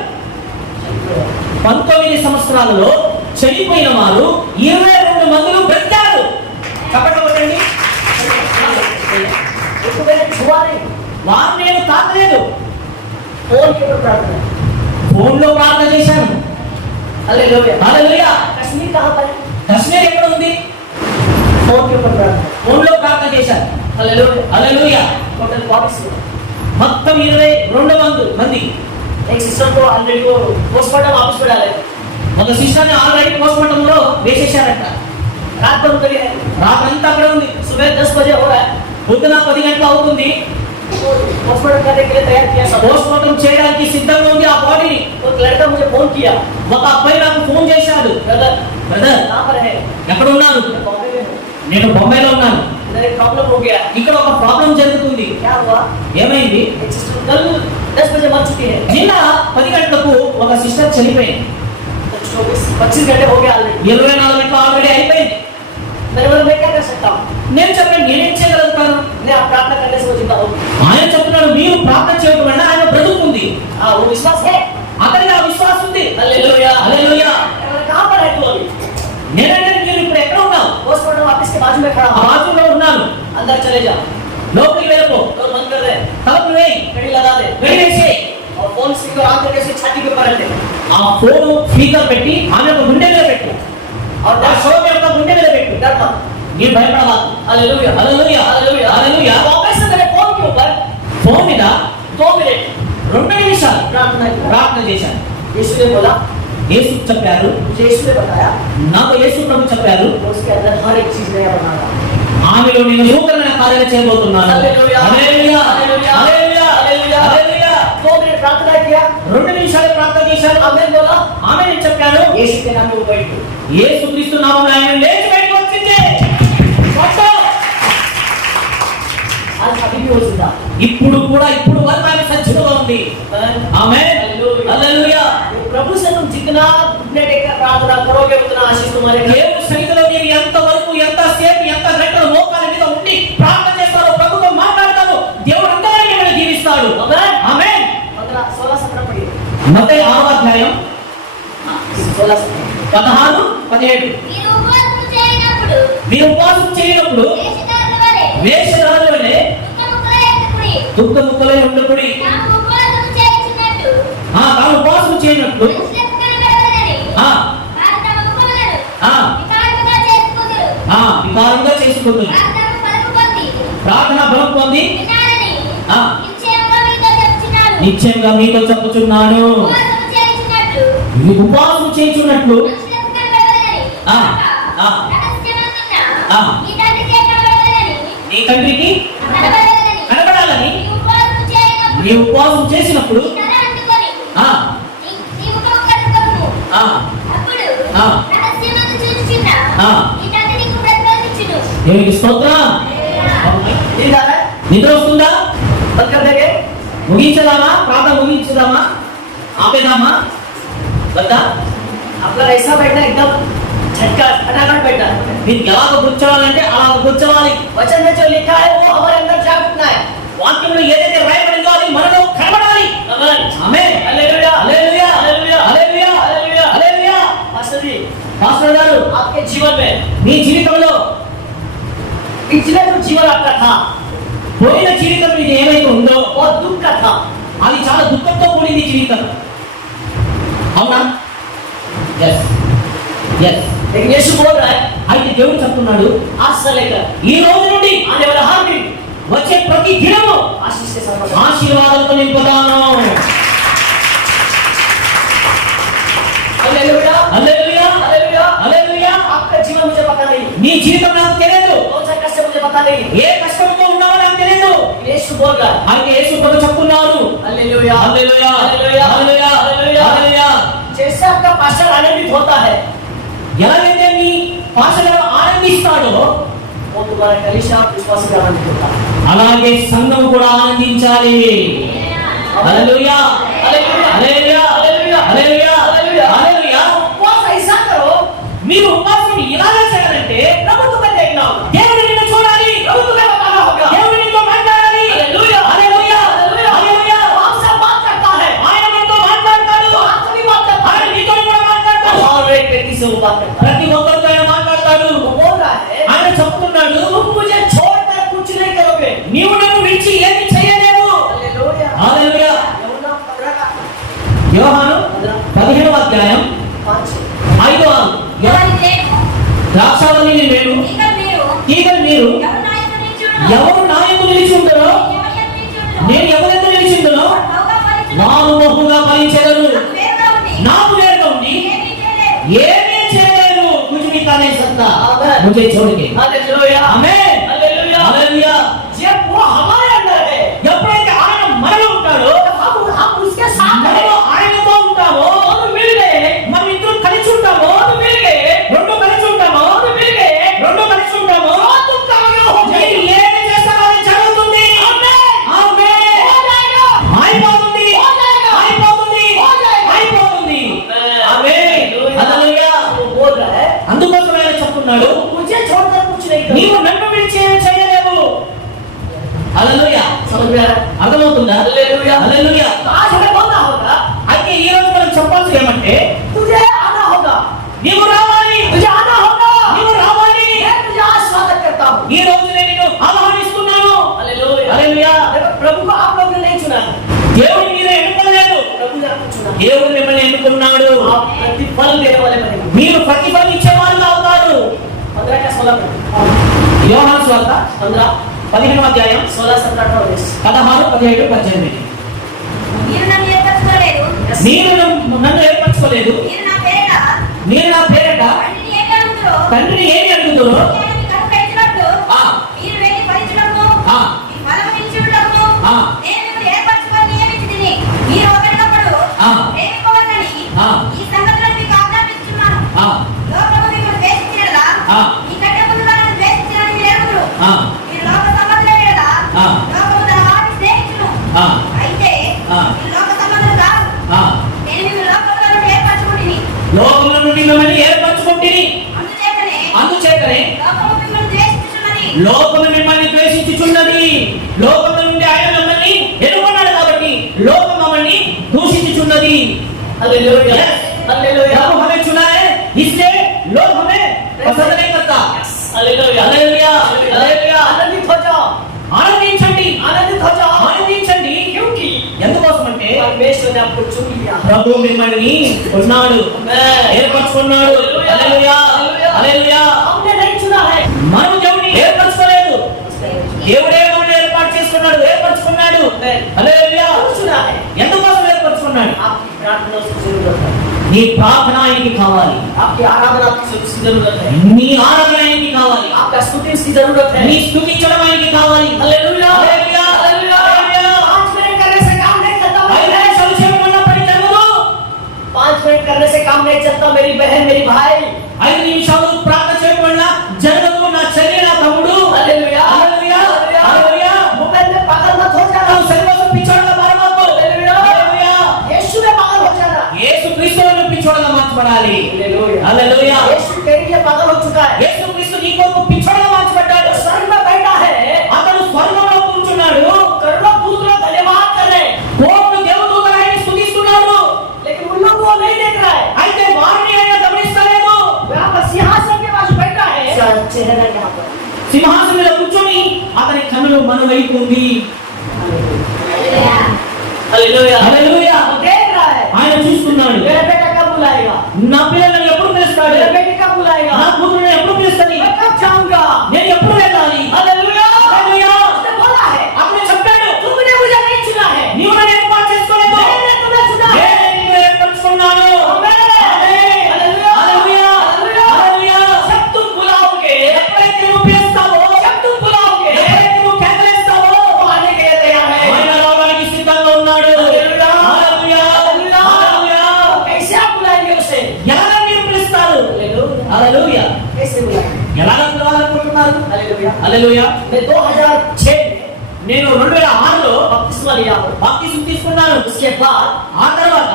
19 సంవత్సరాలలో చనిపోయిన వారు 22 మంది బ్రతికారు. చెప్పండి కొట్టండి. उसको मैंने छुआ नहीं, వారు నేను తాకలేదు. फोन के ऊपर प्रार्थना। ఫోన్లో ప్రార్థన చేశాను. हालेलुया। హల్లెలూయా. कश्मीर कहाँ पर है? కశ్మీర్ ఎక్కడ ఉంది? फोन के ऊपर प्रार्थना। ఫోన్లో ప్రార్థన చేశాను. हालेलुया। హల్లెలూయా. टोटल 22 लोग। మొత్తం 22 మంది. एक सिस्टर को ऑलरेडी वो पोस्टमार्टम ऑफिस में डाले, ఒక సిస్టర్ని ఆల్రెడీ పోస్ట్మార్టం లో వేసేశారట. रात भर उधर ही है। రాత్రంతా అక్కడ ఉంది. सुबह 10 बजे हो रहा है, పొద్దున 10 గంటలు అవుతుంది. पोस्टमार्टम करने के लिए तैयार किया सब। పోస్ట్మార్టం చేయడానికి సిద్ధంగా ఉంది ఆ బాడీని. तो एक लड़का मुझे फोन किया, ఒక అబ్బాయి నాకు ఫోన్ చేశాడు. ब्रदर బ్రదర్ कहाँ पर है? ఎక్కడ ఉన్నాను? बॉम्बे में हूँ। నేను బొంబాయిలో ఉన్నాను. इधर एक प्रॉब्लम हो गया। ఇక్కడ ఒక ప్రాబ్లం జరుగుతుంది. क्या हुआ? ఏమైంది? एक सिस्टर कल 10 बजे मर चुकी है, నిన్న 10 గంటలకు ఒక సిస్టర్ చనిపోయింది. 24-25 घंटे हो गया ऑलरेडी। 24 గంటలు ఆల్రెడీ అయిపోయింది. मैंने बोला मैं क्या कर सकता हूँ? నేను చెప్పాను నేనేం చేయగలుగుతాను? मैं आप प्रार्थना करने से वो जिंदा होगी। ఆయన చెప్తున్నాడు మీరు ప్రార్థన చేయడం వల్ల ఆయన బ్రతుకుంది. हाँ, वो विश्वास है। అతనికి ఆ విశ్వాసం ఉంది. हालेलुया। హల్లెలూయా. कहाँ पर है तू अभी? నేనంటే మీరు ఇప్పుడు ఎక్కడ ఉన్నావు? पोस्टमार्टम ऑफिस के बाजू में खड़ा ఆ हूँ। బాజులో ఉన్నాను. अंदर चले जा, లోపలికి వెళ్ళిపో. डोर बंद कर दे, తలుపు వేయి. घड़ी लगा दे, వేసేసి और फोन स्पीकर ऑन करके उसकी छाती के ऊपर रख दे। ఆ ఫోన్ స్పీకర్ పెట్టి ఆమె ఒక గుండె మీద పెట్టు. और ఆ శోభ యొక్క గుండె మీద పెట్టు. डर मत। మీరు భయపడవద్దు. हालेलुया। హల్లెలూయా. हालेलुया। హల్లెలూయా. वापस से मेरे फोन के ऊपर ఫోన్ మీద 2 मिनट 2 నిమిషాలు प्रार्थना की। ప్రార్థన చేశాను. यीशु ने बोला, యేసు చెప్పారు, मुझे यीशु ने बताया, నాకు యేసు ప్రభు చెప్పారు, वो उसके अंदर हर एक चीज नया बना रहा है। ఆమెలో నేను నూతనమైన కార్యాలు చేయబోతున్నాను. हालेलुया। హల్లెలూయా. हालेलూया। హల్లెలూయా. हालेलूया। హల్లెలూయా. 2 मिनट प्रार्थना किया, 2 నిమిషాలు ప్రార్థన చేశాను. आमीन बोला, ఆమె నేను చెప్పాను यीशु के नाम में वो बैठ गई। యేసు క్రీస్తు నామములో ఆయన లేచి బయటకు వచ్చింది. కొట్టు. आज अभी भी वो जिंदा है। ఇప్పుడు వరకు ఆమె సజీవంగా ఉంది. ఆమేన్. హల్లెలూయా. प्रभु से तुम जितना घुटने टेककर प्रार्थना करोगे उतना आशीष तुम्हारे घर। దేవుని సన్నిధిలో మీరు ఎంతసేపు ఎంత గంటలు మోకాళ్ళ మీద ఉండి ప్రార్థన చేస్తారో ప్రభుతో మాట్లాడతారో దేవుడు అంతవరకు మిమ్మల్ని దీవిస్తాడు. ఆమేన్। ఆమేన్. 15, 16, 17 पढ़िए। మత్తయి 6వ అధ్యాయం 16, 17। 16, 17. మీరు ఉపవాసము చేయనప్పుడు మీరు ఉపవాసం చేయనప్పుడు వేషధారుల వలె వేషధారులనే దుఃఖ ముక్కలై దుఃఖముఖలై ఉండకుడి. ఉండకుడి. తాము ఉపవాసము చేయుచున్నట్టు తాను ఉపవాసం చేయనట్లు మనుషులకు కనబడవలెనని ఆ, వారు తమ ముఖములను ఆ, వికారముగా చేసుకొందురు. వికారంగా చేసుకుంటుంది. ప్రార్థన బలం పొంది వినాలని ఆ, నిశ్చయముగా మీతో చెప్పుచున్నాను. నిశ్చయంగా మీతో చెప్పుచున్నాను, ఉపవాసము చేయుచున్నట్లు ఇది ఉపవాసం చేయుచున్నట్లు మనుషులకు కనబడవలెనని ఆ, ఆ. రహస్యమందున్న ఆ. మీ తండ్రికే కనబడవలెనని నీ తండ్రికి కనబడవలెనని కనబడాలని నీ ఉపవాసము చేయనప్పుడు నీ ఉపవాసం చేసినప్పుడు నీ తల అంటుకొని ఆ, నీ ముఖము కడుక్కొనుము. ఆ, అప్పుడు ఆ. రహస్యమందు చూచుచున్న ఆ. నీ తండ్రి నీకు ప్రతిఫలమిచ్చును. దేవునికి స్తోత్రం. नींद आ रहा है? నిద్ర వస్తుందా? बंद कर देंगे। ముగించదామా? ప్రార్థన ముగించదామా? ఆపేదామా? వద్దా? अगर ऐसा बैठना एकदम झटका फटाफट बैठना। మీరు ఎలాగ కూర్చోవాలంటే అలాగ కూర్చోవాలి. वचन में जो लिखा है वो हमारे अंदर जाग उठना है। వాక్యంలో ఏదైతే రాయబడిందో అది మనలో కనబడాలి. आमीन। Amen. Hallelujah. Hallelujah. Hallelujah. Hallelujah. Hallelujah. హల్లెలూయా. पास्टर जी, పాస్టర్ గారు आपके जीवन में మీ జీవితంలో पिछले जो जीवन आपका था పోయిన జీవితం మీకు ఏమైతే ఉందో वो दुख का था। అది చాలా దుఃఖంతో కూడింది జీవితం. అవునా? Yes yes. लेकिन यीशु बोल रहा है అయితే దేవుడు చెప్తున్నాడు आज से लेकर ఈ రోజు నుండి आने वाला हर दिन వచ్చే ప్రతి దినము आशीष के साथ बदल। ఆశీర్వాదాలతో నింపుతాను. हालेलुया। హల్లెలూయా. हालेलुया। హల్లెలూయా. आपका जीवन मुझे पता नहीं, నీ జీవితం నాకు తెలియదు, कौन सा कष्ट मुझे पता नहीं, ఏ కష్టంతో ఉన్నావో నాకు తెలియదు. यीशु बोल रहा है అయితే యేసు ప్రభు చెప్తున్నారు hallelujah. Hallelujah. Hallelujah. Hallelujah. Hallelujah. హల్లెలూయా. जैसे आपका पास्टर आनंदित होता है ఎలాగైతే మీ పాస్టర్ ఆనందిస్తాడో वो तुम्हारा कलीसिया विश्वासी का आनंदित होता है। అలాగే సంఘం కూడా ఆనందించాలి. హల్లెలూయా. Hallelujah. Hallelujah. Hallelujah. Hallelujah. Hallelujah. హల్లెలూయా. उपवास ऐसा करो మీరు ఉపవాసం ఎలాగ చేయాలంటే प्रभु तुम्हें देखना होगा, దేవుడు నిన్ను చూడాలి, प्रभु तुम्हें बताना होगा, దేవుడు నీతో మాట్లాడాలి. सकते। నీవు నన్ను విడిచి ఏమీ చేయలేవు. हालेलुया। హల్లెలూయా. यूहन्ना 15 యోహాను 15వ అధ్యాయం 5। 5వ ఎవరి నేను ద్రాక్షావల్లిని నేను ఇక మీరు తీగలు మీరు ఎవరు నా యందు నిలిచి ఉన్నారో, ఎవరు నా యందు నిలిచి ఉంటారో ఎవరి యందు నిలిచి ఉన్నారో, నేను ఎవరెందు నిలిచిందునో బహుగా ఫలించును. వారు బహుగా ఫలించెదరు. నాకు వేరుగా ఉండి నాకు వేరుగా ఉండి ఏమీ చేయలేరు. ఏమీ చేయలేరు. कुछ भी करने सकता आमेन। मुझे छोड़ के. हालेलुया। आमेन. हालेलुया। हालेलुया. जब वो हमारे अंदर है, ఎప్పుడైతే ఆయన మనలో ఉంటాడో हम उसके साथ हैं। మనలో ఆయనతో ఉంటామో दोनों मिल गए, మనం ఇద్దరు కలిసి ఉంటామో दोनों मिल गए, రెండు కలిసి ఉంటామో दोनों मिल गए। రెండు కలిసి ఉంటామో जो तुम करोगे हो మీరు जाएगा। ఏమి చేస్తారో అది జరుగుతుంది. आमेन। ఆమేన్. हो जाएगा। అయిపోతుంది. हो जाएगा। అయిపోతుంది. हो जाएगा। అయిపోతుంది. ఆమేన్. హల్లెలూయా. वो बोल रहा है, అందుకోసం ఆయన చెప్తున్నాడు मुझे छोड़कर कुछ नहीं నీవు करोगे। నన్ను విడిచి ఏమీ చేయలేవు. హల్లెలూయా. समझ में आ रहा है? అర్థమవుతుందా? हालेलुया। హల్లెలూయా. तो आज हमें बोलना होगा, అయితే ఈ రోజు మనం చెప్పాల్సింది ఏమంటే तुझे आना होगा, నీవు రావాలి. तुझे आना होगा। నీవు రావాలి. मैं तुझे आज स्वागत करता हूँ। ఈ రోజు నేను నిన్ను ఆహ్వానిస్తున్నాను. हालेलुया। హల్లెలూయా. देखो, प्रभु को आप लोगों ने नहीं चुना है, దేవుడు మీరు ఎన్నుకోలేదు. प्रभु ने आपको चुना है। దేవుడు మిమ్మల్ని ఎన్నుకున్నాడు. आप प्रतिफल देने वाले बनेंगे। మీరు ప్రతిఫలం ఇచ్చే వాళ్ళు అవుతారు. 15 का 16 में। యోహాను సువార్త 15 15వ అధ్యాయం 16 17 18 19। 16 17 18. మీరు నన్ను ఏర్పరచుకోలేదు. మీరు నన్ను ఏర్పరచుకోలేదు. మీరు నా పేరిట మీరు నా పేరట తండ్రిని ఏమి అడుగుదురో, తండ్రిని ఏమి అడుగుతారో నేను మీకు అనుగ్రహించినట్లు ఆ. మీరు వెళ్ళి ఫలించుటకును, ఆ. మీ ఫలము నిలిచుటకును ఆ. నేను మిమ్మల్ని ఏర్పరచుకొని నియమించితిని. మీరు ఒకరినొకడు ఆ. ప్రేమింపవలెనని ఆ. ఈ సంగతులను మీకు ఆజ్ఞాపిస్తున్నాను. ఆ. లోకము మిమ్మల్ని ద్వేషించినదా, ఆ. మీకంటే ముందు నన్ను ద్వేషించినని మీరు ఎరుగుదురు. ఆ. మీరు లోక సంబంధులైనదా, ఆ. లోకము తన వారిని స్నేహించును. ఆ. అయితే ఆ. మీరు లోక సంబంధులు కాదు. ఆ. నేను మిమ్మల్ని లోకములో నుండి ఏర్పరచుకుంటుని. లోకముల నుండి మిమ్మల్ని ఏర్పరచుకుంటుని. అందుచేతనే లోకము మిమ్మల్ని ద్వేషించుచున్నది. లోకము మిమ్మల్ని ద్వేషించుచున్నది. లోకము నుండి ఆయన మిమ్మల్ని ఎన్నుకున్నాడు కాబట్టి లోకం మమ్మల్ని దూషించుచున్నది. हालेलुया। Yes. हालेलुया। प्रभु हमें चुना है, इसलिए लोग हमें पसंद नहीं करता. हालेलुया। हालेलुया. हालेलुया. आनंदित हो जाओ, ఆనందించండి. आनंदित हो जाओ, ఆనందించండి. क्योंकि ఎందుకోసం అంటే परमेश्वर ने आपको चुन लिया। ప్రభు మిమ్మల్ని కొన్నాడు, ఏర్పరచుకున్నాడు. హల్లెలూయా. హల్లెలూయా. हमने नहीं चुना है, మనం దేవుని ఏర్పరచుకోలేదు. దేవుడే మనల్ని ఏర్పాటు చేసుకున్నాడు, ఏర్పరచుకున్నాడు. హల్లెలూయా. चुना है। ఎందుకోసం ఏర్పరచుకున్నాడు? आपकी प्रार्थना उसकी जरूरत है, నీ ప్రార్థన ఆయనకి కావాలి. आपकी आराधना उसकी जरूरत है, నీ ఆరాధన ఆయనకి కావాలి. आपका स्तुति उसकी जरूरत है। నీ స్తుతించడం ఆయనకి కావాలి. Hallelujah. Hallelujah. Hallelujah. Hallelujah. 5 minute करने से काम नहीं चलता। 5 నిమిషాలు చేయమన్నా పని జరగదు. 5 मिनट करने से काम नहीं चलता, मेरी बहन मेरी भाई। 5 నిమిషాలు ప్రార్థన చేయడం వల్ల జరగదు. నా చెల్లి, నా తమ్ముడు. हालेलुया। హల్లెలూయా. హల్లెలూయా. मोबाइल में पागल मत हो जाना। నువ్వు సర్వస్వం పిచ్చోడుగా మారవద్దు. हालेलुया। హల్లెలూయా. यीशु में पागल हो जाना। యేసు క్రీస్తును పిచ్చోడుగా మార్చబడాలి. हालेलुया। హల్లెలూయా. यीशु तेरे लिए पागल हो चुका है। యేసు క్రీస్తు నీ కొరకు పిచ్చోడుగా మార్చబడ్డాడు. स्वर्ग में बैठा है, అతడు స్వర్గంలో కూర్చున్నాడు. करोड़ों दूत लोग धन्यवाद कर रहे हैं, కోట్లు దేవదూతలు ఆయన్ని స్తుతిస్తున్నారు. लेकिन उन लोगों को नहीं देख रहा है। అయితే వారిని ఆయన గమనిస్తలేదు. यहाँ पर सिंहासन के पास बैठा है, चेहरा यहाँ पर। సింహాసనం మీద కూర్చొని అతని కన్నులు మన వైపు ఉంది. हालेलुया। హల్లెలూయా. वो देख रहा है, ఆయన చూస్తున్నాడు. मेरा बेटा कब बुलाएगा, నా పిల్లలను ఎప్పుడు పిలుస్తాడు? मेरा बेटी कब बुलाएगा, నా కూతురుని ఎప్పుడు పిలుస్తుంది? मैं कब जाऊंगा। నేను ఎప్పుడు వెళ్ళాలి? हालेलुया। హల్లెలూయా. उसने बोला है, అతను చెప్పాడు, तुमने मुझे नहीं चुना है, నీవు నన్ను ఏర్పాటు చేసుకోలేదు. मैंने तुम्हें चुना है। నేను నిన్ను ఏర్పరచుకున్నాను. आमेन। ఆమేన్. हालेलुया। హల్లెలూయా. हालेलुया। హల్లెలూయా. जब तुम बुलाओगे, ఎప్పుడైతే నువ్వు పిలుస్తావో, जब तुम बुलाओगे, ఎప్పుడైతే నువ్వు కేకలేస్తావో, वो आने के लिए तैयार है। ఆయన రావడానికి సిద్ధంగా ఉన్నాడు. హల్లెలూయా. హల్లెలూయా. हालेलुया। హల్లెలూయా. कैसे आप बुलाएंगे उसे, ఎలాగ మీరు పిలుస్తారు? हालेलुया। హల్లెలూయా. कैसे बुलाएंगे, ఎలాగ పిలవాలనుకుంటున్నారు? हालेलुया। హల్లెలూయా. मैं 2006 में నేను 2006లో बपतिस्मा लिया हूँ। బాప్తిసం తీసుకున్నాను. उसके बाद ఆ తర్వాత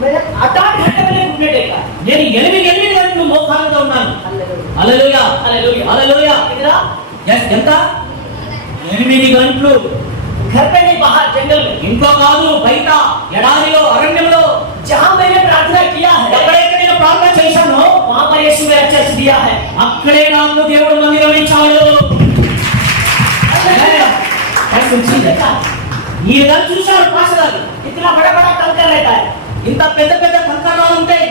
मैंने 8 घंटे मैंने घूमने देखा। నేను 8 గంటలు మోకాళ్ళతో ఉన్నాను. हालेलुया। హల్లెలూయా. हालेलुया। హల్లెలూయా. कितना, ఎంత? 8 గంటలు. घर पे नहीं, बाहर जंगल में, ఇంట్లో కాదు, బయట ఎడారిలో, అరణ్యంలో. जहाँ मैंने प्रार्थना किया है, ఎక్కడైతే నేను ప్రార్థన చేశానో वहाँ पर यीशु मेरा चर्च दिया है। అక్కడే నాకు దేవుడు మందిరం ఇచ్చాడు. ఈ విధంగా చూశారు పాస్టర్ గారు. इतना बड़ा बड़ा कंकर रहता है ఇంత పెద్ద పెద్ద కంకరాలు ఉంటాయి,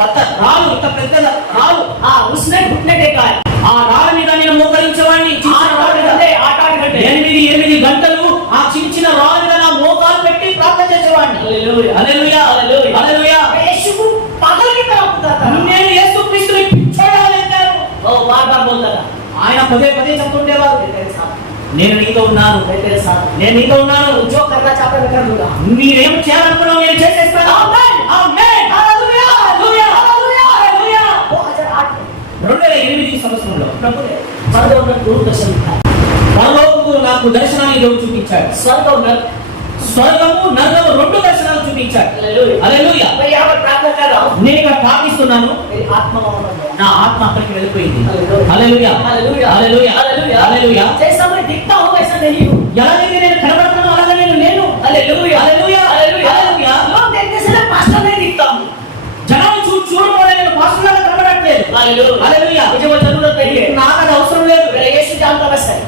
పత్త రాళ్ళు, ఇంత పెద్ద రాళ్ళు. हाँ उसने घुटने देखा है ఆ రాళ్ళ మీద నేను మోకరించేవాడిని. చిన్న రాళ్ళ మీద 8 घंटे 8 గంటలు ఆ చిన్న రాళ్ళ మీద నా మోకాలు పెట్టి ప్రార్థన చేసేవాడిని. Hallelujah hallelujah, hallelujah hallelujah. मैं यीशु को पागल की तरह पुकारता था నేను యేసుక్రీస్తుని పిచ్చోడా అంటాను. वो बार बार बोलता था ఆయన పదే పదే చెప్తుండేవారు, मैं तेरे साथ నేను నీతో ఉన్నాను, मैं तेरे साथ నేను నీతో ఉన్నాను, तू जो करना चाहता है मैं कर दूंगा మీరేం చేయాలనుకున్నావు నేను చేసేస్తాను. ఆమేన్. ఆమేన్. हालेलुया హల్లెలూయా, హల్లెలూయా. 2008 2008 సంవత్సరంలో प्रभु ने स्वर्ग और नरक दोनों दर्शन दिखाए పరలోకము నాకు దర్శనాన్ని దేవుడు చూపించాడు. स्वर्ग और नरक స్వర్గము నరకము 2 దర్శనాలు చూపించాడు. Hallelujah hallelujah. मैं यहाँ पर प्रार्थना कर रहा हूँ నేను ఇక్కడ ప్రార్థిస్తున్నాను, मेरी आत्मा वहाँ पर है నా ఆత్మ అక్కడికి వెళ్ళిపోయింది. హల్లెలూయా. హల్లెలూయా, हालेलुया హల్లెలూయా, हालेलुया హల్లెలూయా. जैसा मैं दिखता हूँ वैसा नहीं हूँ ఎలాగైతే నేను కనబడుతున్నానో అలాగే నేను లేను. हालेलुया హల్లెలూయా, हालेलुया హల్లెలూయా. लोग देखने से मैं पास्टर नहीं दिखता हूँ జనాలు చూడడం వల్ల నేను పాస్టర్గా కనబడట్లేదు. Hallelujah hallelujah. मुझे वो जरूरत नहीं है నాకు అది అవసరం లేదు. मेरा यीशु जानता बस है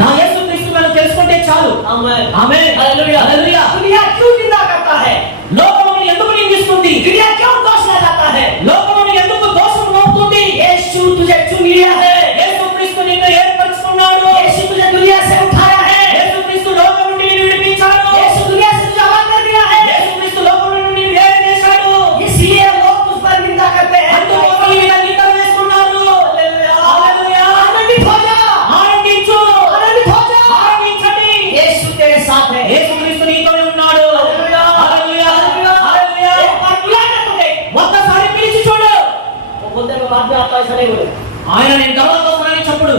నా యేసుక్రీస్తు మనం తెలుసుకుంటే చాలు. Amen amen. Hallelujah hallelujah. दुनिया क्यों निंदा करता है లోకమును ఎందుకు నిందిస్తుంది? दुनिया क्यों दोष लगाता है లోకమును ఎందుకు దోషం మోపుతుంది? यीशु तुझे चुन लिया है యేసుక్రీస్తు నిన్ను ఏర్పరచుకున్నాడు. यीशु तुझे दुनिया से उठाया है యేసుక్రీస్తు లోకం నుండి నిన్ను విడిపించాడు. यीशु दुनिया से तुझे अलग कर दिया है యేసుక్రీస్తు లోకం నుండి నిన్ను వేరు చేశాడు. इसलिए लोग तुझ पर निंदा करते हैं అందుకోసం ఈ విధంగా నిందలు వేస్తున్నారు. హల్లెలూయా. आनंदित हो जा ఆనందించు, आनंदित हो जा ఆనందించండి. यीशु तेरे साथ है యేసుక్రీస్తు నీతోనే ఉన్నాడు. हालेलुया హల్లెలూయా, हालेलुया హల్లెలూయా. एक बार बुला कर तुझे ఒక్కసారి పిలిచి చూడు. वो बोलते हैं बाद में आता ऐसा नहीं बोले ఆయన నేను తర్వాత వస్తానని చెప్పుడు.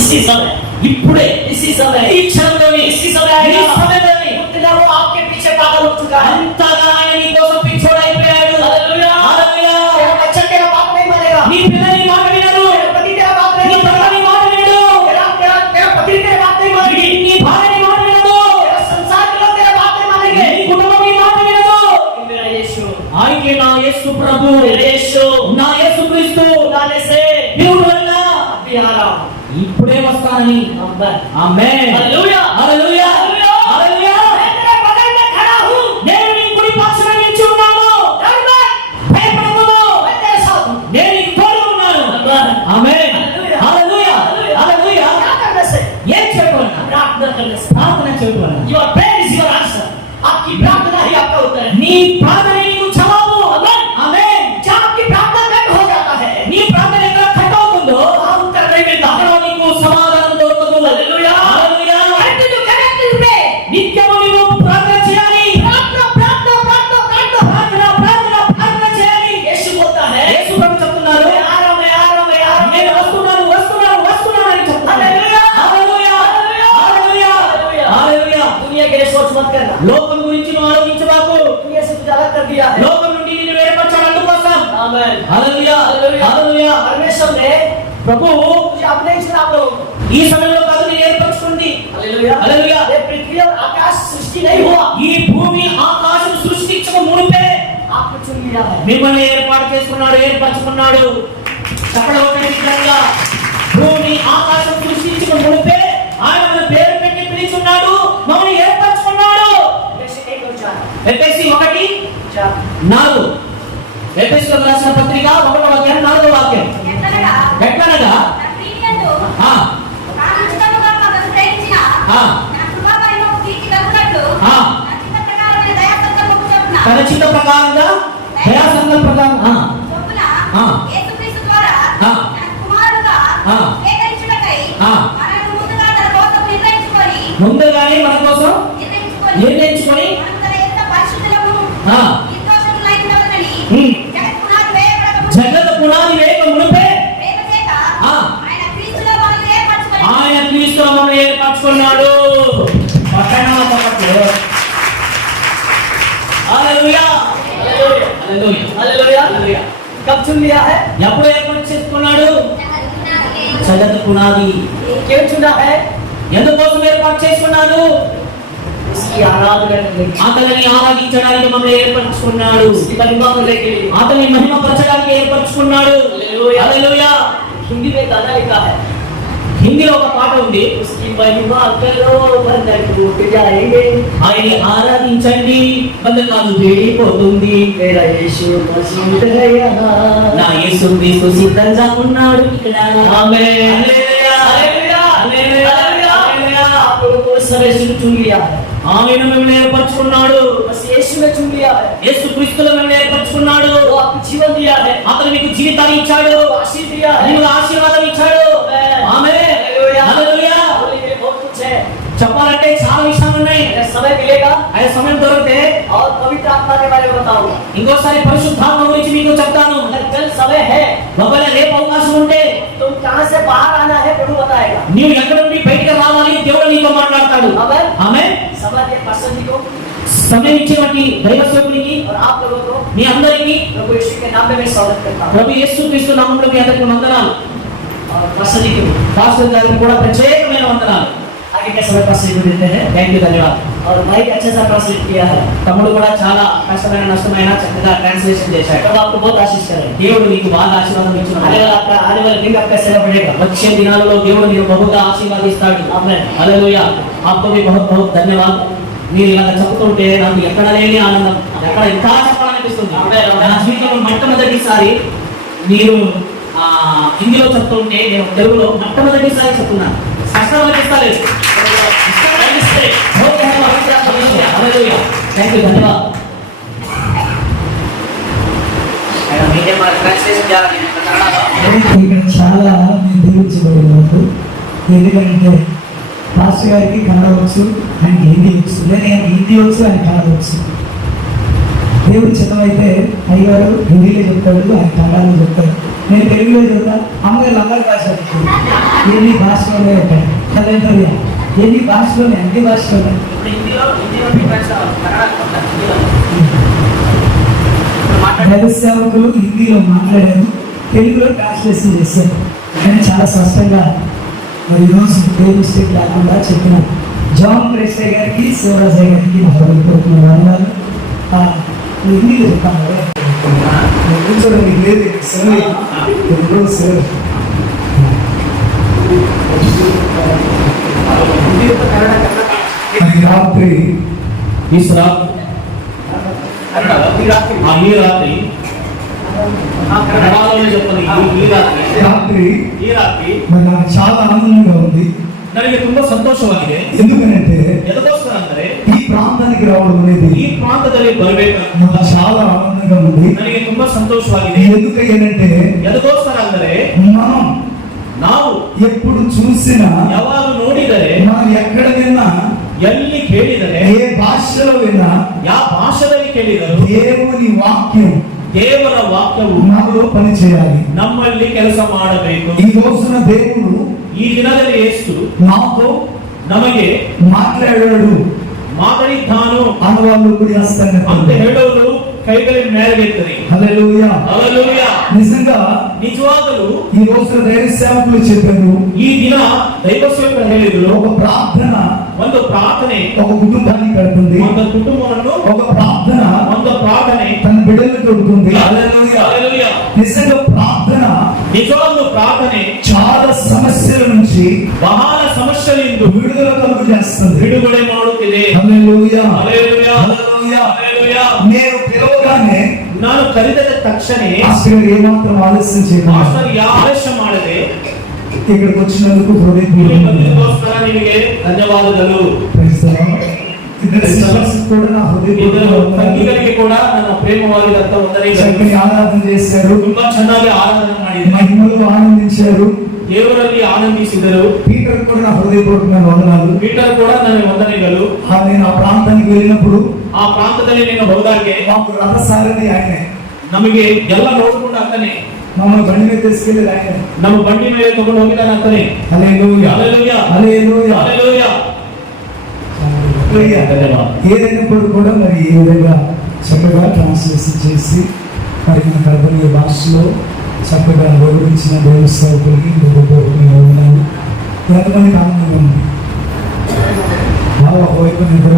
इसी समय ఇప్పుడే, इसी समय ఈ క్షణంలోని, इसी समय ఈ आएगा సమయంలోని उतना वो आपके पीछे पागल हो चुका है అంతగా ఆయన నీ కోసం పిచ్చోడైపోయాడు. Hallelujah hallelujah. तेरा बच्चा तेरा बात नहीं मानेगा నీ పిల్ల నీ మాట వినరు. तेरा पति तेरा बात నీ नहीं భర్త मानेगा నీ మాట వినడు. तेरा पति तेरा बात नहीं मानेगी నీ భార్య నీ మాట వినదు. तेरा संसार के लोग तेरा बात नहीं मानेंगे నీ కుటుంబం నీ మాట వినదు. मेरा यीशु ఆయనే నా యేసు ప్రభు, मेरा यीशु నా యేసుక్రీస్తు बुलाने से దేవుడు వల్ల अभी आ रहा हूं ఇప్పుడే వస్తానని. Amen amen. Hallelujah hallelujah, hallelujah hallelujah. मैं तेरे बगल में खड़ा हूं నేను నీ కుడి పక్షాన నిలిచి ఉన్నాను. डर मत భయపడకు, मैं तेरे साथ हूं నేను నీకు తోడుగా ఉన్నాను. ఆమేన్. హల్లెలూయా, హల్లెలూయా. क्या करने से ఏం చేయడం వల్ల? प्रार्थना करने से ప్రార్థన చేయడం వల్ల. Your prayer is your answer आपकी प्रार्थना ही आपका उत्तर है నీ ప్రార్థన నీకు జవాబు. ఆమేన్. जब आपकी प्रार्थना कट हो जाता है నీ ప్రార్థన ఎక్కడ కట్ అవుతుందో वहां उत्तर नहीं मिलता అక్కడ నీకు సమాధానం దొరకదు. Hallelujah hallelujah. कंटिन्यू कनेक्टिंग पे నిత్యము నీవు ప్రార్థన చేయాలి. प्रार्थना प्रार्थना प्रार्थना प्रार्थना ప్రార్థన, ప్రార్థన, ప్రార్థన చేయాలి. यीशु बोलता है యేసు ప్రభు చెప్తున్నారు, मैं आ रहा हूं मैं आ रहा हूं मैं आ रहा నేను हूं వస్తున్నాను, వస్తున్నాను, వస్తున్నాను అని చెప్తున్నారు. హల్లెలూయా. హల్లెలూయా, హల్లెలూయా, हालेलुया హల్లెలూయా. दुनिया के लिए सोच मत करना లోకం గురించి నువ్వు ఆలోచించబాకు. दुनिया से तुझे अलग कर दिया है లోకం నుండి నిన్ను వేరుపరచాడు అందుకోసం. आमेन హల్లెలూయా, हालेलुया హల్లెలూయా. परमेश्वर ने ప్రభు तुझे अपने ही चुनाव लोग ఈ సమయంలో కాదు నేను ఏర్పరచుకుంది. Hallelujah hallelujah. ये पृथ्वी और आकाश सृष्टि नहीं हुआ ఈ భూమి ఆకాశం సృష్టించక మునుపే आपको चुन लिया है మిమ్మల్ని ఏర్పాటు చేసుకున్నాడు, ఏర్పరచుకున్నాడు. చెప్పడం విధంగా భూమి ఆకాశం సృష్టించక మునుపే ఆయన మన పేరు పెట్టి పిలిచున్నాడు, మమ్మల్ని ఏర్పరచుకున్నాడు. जैसे एक और चार ఎఫెసీ 1:4. 4 ఎఫెసీయులకు రాసిన పత్రిక 1:4 ఎట్లనగా ఎట్లనగా నా ప్రియయందు ఆ కామించుటకుగా మనకు ప్రేమించిన ఆ నా కృపామహిమకు కీర్తి కలుగునట్లు ఆ నా చిత్త ప్రకారమైన దయా సంకల్పము చొప్పున తన చిత్త ప్రకారంగా దయా సంకల్పంగా చొప్పున ఆ. యేసుక్రీస్తు ద్వారా ఆ. నా కుమారుగా ఆ. స్వీకరించుటకై ఆ. మనల్ని ముందుగా తన కోసం నిర్ణయించుకొని ముందుగానే మన కోసం నిర్ణయించుకొని మనం తన ఎదుట పరిశుద్ధులము ఆ నిర్దోషములైనవలనని ఉమ్. జగత్ పునాది వేయబడక జగత్ పునాది వేయక మునుపే ప్రేమ చేత ఆ. ఆయన క్రీస్తులో మనల్ని ఏర్పరచుకొని ఆయన క్రీస్తులో మమ్మల్ని ఏర్పరచుకున్నాడు. హల్లెలూయా, హల్లెలూయా, हालेलुया హల్లెలూయా. कब चुन लिया है ఎప్పుడు ఏర్పాటు చేసుకున్నాడు? జగత్ పునాది क्यों चुना है ఎందుకోసం ఏర్పాటు చేసుకున్నాడు? उसकी आराधना करने के అతనిని ఆరాధించడానికి మమ్మల్ని ఏర్పరచుకున్నాడు. उसकी महिमा करने के लिए అతని మహిమపరచడానికి ఏర్పరచుకున్నాడు. హల్లెలూయా. హల్లెలూయా. हिंदी में गाना लिखा है హిందీలో ఒక పాట ఉంది. उसकी महिमा करो बंधन टूट जाएंगे, ఆయన్ని ఆరాధించండి బంధకాలు వీడిపోతుంది. मेरा यीशु मसीह है यहाँ। నా యేసు క్రీస్తు సిద్ధంగా ఉన్నాడు ఇక్కడ. आमीन। హల్లెలూయా. हालेलुया। హల్లెలూయా. हालेलुया। హల్లెలూయా. आप लोगों को इस समय से चुन लिया है, ఆయన మిమ్మల్ని ఏర్పరచుకున్నాడు. बस यीशु ने चुन लिया है। యేసు క్రీస్తులో మిమ్మల్ని ఏర్పరచుకున్నాడు. वो आपको जीवन दिया है, అతను మీకు జీవితాన్ని ఇచ్చాడు, आशीष दिया है। నీకు ఆశీర్వాదం ఇచ్చాడు. ఆమేన్. हालेलुया। హల్లెలూయా. बोलिए मेरे बहुत कुछ है, చెప్పాలంటే చాలా విషయాలు ఉన్నాయి. मेरा समय मिलेगा అదే సమయం దొరికితే और पवित्र आत्मा के बारे में बताऊंगा। ఇంకోసారి పరిశుద్ధాత్మ గురించి మీకు చెప్తాను. अगर कल समय है ఒకవేళ రేపు అవకాశం ఉంటే तो कहाँ से बाहर आना है प्रभु बताएगा। నీవు ఎక్కడ నుండి బయటికి రావాలి దేవుడు నీతో మాట్లాడతాడు. आमीन। ఆమేన్. समय के पास्टर जी को సమయం ఇచ్చినటువంటి దైవ సేవకునికి और आप लोगों को మీ అందరికీ प्रभु यीशु के नाम में मैं स्वागत करता हूँ। ప్రభు యేసు క్రీస్తు నామములో మీ అందరికీ వందనాలు. और पास्टर जी को పాస్టర్ గారికి కూడా ప్రత్యేకమైన వందనాలు. आगे के समय पास्टर जी को देते हैं। థ్యాంక్ యూ, ధన్యవాదాలు. और भाई अच्छा सा ट्रांसलेट किया है, తమ్ముడు కూడా చాలా కష్టమైన నష్టమైన చక్కగా ట్రాన్స్లేషన్ చేశాడు. प्रभु आपको बहुत आशीष करे। దేవుడు నీకు బాగా ఆశీర్వాదం ఇచ్చున్నాడు. आने वाले दिन आपका सेवा बढ़ेगा। వచ్చే దినాలలో దేవుడు నీకు బహుగా ఆశీర్వదిస్తాడు. आमीन। హల్లెలూయా. आपको भी बहुत बहुत धन्यवाद. మీరు ఇలా చెప్తుంటే నాకు ఎక్కడ లేని ఆనందం, ఎక్కడ ఇంకా చెప్పాలనిపిస్తుంది. నా జీవితంలో మొట్టమొదటిసారి మీరు హిందీలో చెప్తుంటే నేను తెలుగులో మొట్టమొదటిసారి చెప్తున్నాను. కష్టం అనిపిస్తలేదు. థ్యాంక్ యూ, ధన్యవాదాలు. ఇక్కడ చాలా నేను దీవించబడినట్టు, ఎందుకంటే పాస్టర్ గారికి కన్నడ వచ్చు, ఆయనకి హిందీ వచ్చు, లేదా ఆయనకి హిందీ వచ్చు, ఆయన కన్నడ వచ్చు. దేవుడు చిన్నమైతే అయ్యగారు హిందీలో చెప్తాడు, ఆయన కన్నడలో చెప్తాడు, నేను తెలుగులో చెప్తా. అమ్మగారు అందరి భాష ఎన్ని భాషలోనే ఉంటాయి కదా, ఎన్ని భాషలోనే, అన్ని భాషలోనే. దైవ సేవకులు హిందీలో మాట్లాడారు, తెలుగులో ట్రాన్స్లేషన్ చేశారు. నేను చాలా స్పష్టంగా మరి ఈరోజు ఏ మిస్టేక్ లేకుండా చెప్పిన జాన్ ప్రేస్టర్ గారికి, శివరాజయ్య గారికి నా హృదయపూర్వక వందనాలు. హిందీలో చెప్తాను కూర్చోడానికి లేదు సార్. రాత్రి इस रात ఈ రాత్రి కన్నడలోనే చెప్పండి. ఈ రాత్రి మరి నాకు చాలా ఆనందంగా ఉంది. ನನಗೆ ತುಂಬಾ ಸಂತೋಷವಾಗಿದೆ. ఎందుకంటే ಎದಕ್ಕೋಸ್ಕರ ಅಂದ್ರೆ ఈ ప్రాంతానికి రావడం అనేది ಈ ಪ್ರಾಂತದಲ್ಲಿ ಬರಬೇಕು నాకు చాలా ఆనందంగా ఉంది. ನನಗೆ ತುಂಬಾ ಸಂತೋಷವಾಗಿದೆ. ఎందుకంటే ಎದಕ್ಕೋಸ್ಕರ ಅಂದ್ರೆ మనం ನಾವು ఎప్పుడు చూసినా, ಯಾವಾಗ ನೋಡಿದರೆ, మనం ఎక్కడ విన్నా, ಎಲ್ಲಿ ಕೇಳಿದರೆ, ఏ భాషలో విన్నా, ಯಾವ ಭಾಷೆಯಲ್ಲಿ ಕೇಳಿದರು దేవుని వాక్యం ದೇವರ ವಾಕ್ಯವು నాలో పని చేయాలి. ನಮ್ಮಲ್ಲಿ ಕೆಲಸ ಮಾಡಬೇಕು. ఈ రోజున దేవుడు ಈ ದಿನದಲ್ಲಿ ಯೇಸು నాతో ನಮಗೆ మాట్లాడాడు ಮಾತನಾಡಿದ್ದಾನು అన్న వాళ్ళు కూడా ಅಂತ ಹೇಳೋರು ಕೈಗಳ ಮೇಲೆಗೆತ್ತರಿ. హల్లెలూయా. హల్లెలూయా. నిజంగా ನಿಜವಾಗಲೂ ఈ రోజున దైవ సేవకులు చెప్పారు, ಈ ದಿನ ದೈವ ಸೇವಕರು ಹೇಳಿದ್ರು, ఒక ప్రార్థన ಒಂದು ಪ್ರಾರ್ಥನೆ ఒక కుటుంబాన్ని కడుతుంది, ಒಂದು ಕುಟುಂಬವನ್ನು, ఒక ప్రార్థన ಒಂದು ಪ್ರಾರ್ಥನೆ తన బిడ్డలను తోడుతుంది. హల్లెలూయా. నిజంగా ప్రార్థన నిజవాగ్లు ప్రార్థನೆ చాలా సమస్యల నుంచి ಬಹಳ ಸಮಸ್ಯೆಗಳಿಂದ విడుదల కలుగు చేస్తుంది. ಬಿಡುಗಡೆ ಮಾಡುತ್ತಿದೆ. హల్లెలూయా. హల్లెలూయా. హల్లెలూయా. హల్లెలూయా. నేను పిలవగానే ನಾನು ಕರೆದ ತಕ್ಷಣ పాస్టర్ గారు ఏమాత్రం ఆలస్యం చేయకుండా ಮಾಸ್ಟರ್ ಯಾವ ಆಲಸ್ಯ ಮಾಡದೆ ఇక్కడికి వచ్చినందుకు ಇಲ್ಲಿ హృదయపూర్వక ಬಂದಿದ್ದಕ್ಕೋಸ್ಕರ ನಿಮಗೆ ಧನ್ಯವಾದಗಳು. ఇద్దరు సిస్టర్స్ కూడా నా హృదయపూర్వక ಇಬ್ಬರು వందనాలు. ತಂಗಿಗಳಿಗೆ ಕೂಡ ನನ್ನ ಪ್ರೇಮವಾಗಿರಂತ ವಂದನೆಗಳು. చక్కని ఆరాధన చేశారు, ತುಂಬಾ ಚೆನ್ನಾಗಿ ಆರಾಧನೆ ಮಾಡಿದ್ರು, మహిమలో ఆనందించారు. ದೇವರಲ್ಲಿ ಆನಂದಿಸಿದರು. పీటర్ కూడా నా హృదయపూర్వకమైన వందనాలు. ಪೀಟರ್ ಕೂಡ ನನಗೆ ವಂದನೆಗಳು. నేను ఆ ప్రాంతానికి వెళ్ళినప్పుడు ಆ ಪ್ರಾಂತದಲ್ಲಿ ನೀನು ಹೋದಾಗೆ మాకు రథసారథి ఆయనే, ನಮಗೆ ಎಲ್ಲ ನೋಡ್ಕೊಂಡು ಆಗ್ತಾನೆ, మమ్మల్ని బండి మీద తీసుకెళ్ళేది ఆయనే. ನಮ್ಮ ಬಂಡಿ ಮೇಲೆ ತಗೊಂಡು ಹೋಗಿದ್ದಾನೆ ಅಂತಾನೆ. హల్లెలూయా. హల్లెలూయా. హల్లెలూయా. హల్లెలూయా. హల్లెలూయా. ఏదైనప్పుడు కూడా మరి ఈ విధంగా చక్కగా ట్రాన్స్లేషన్ చేసి మరి మనకు అర్థమయ్యే భాషలో చక్కగా వివరించిన దేవ సేవకులకి హృదయపూర్వకమైన వందనాలు. ఎంతమందికి ఆనందంగా ఉంది? బాగా వైపు నిద్ర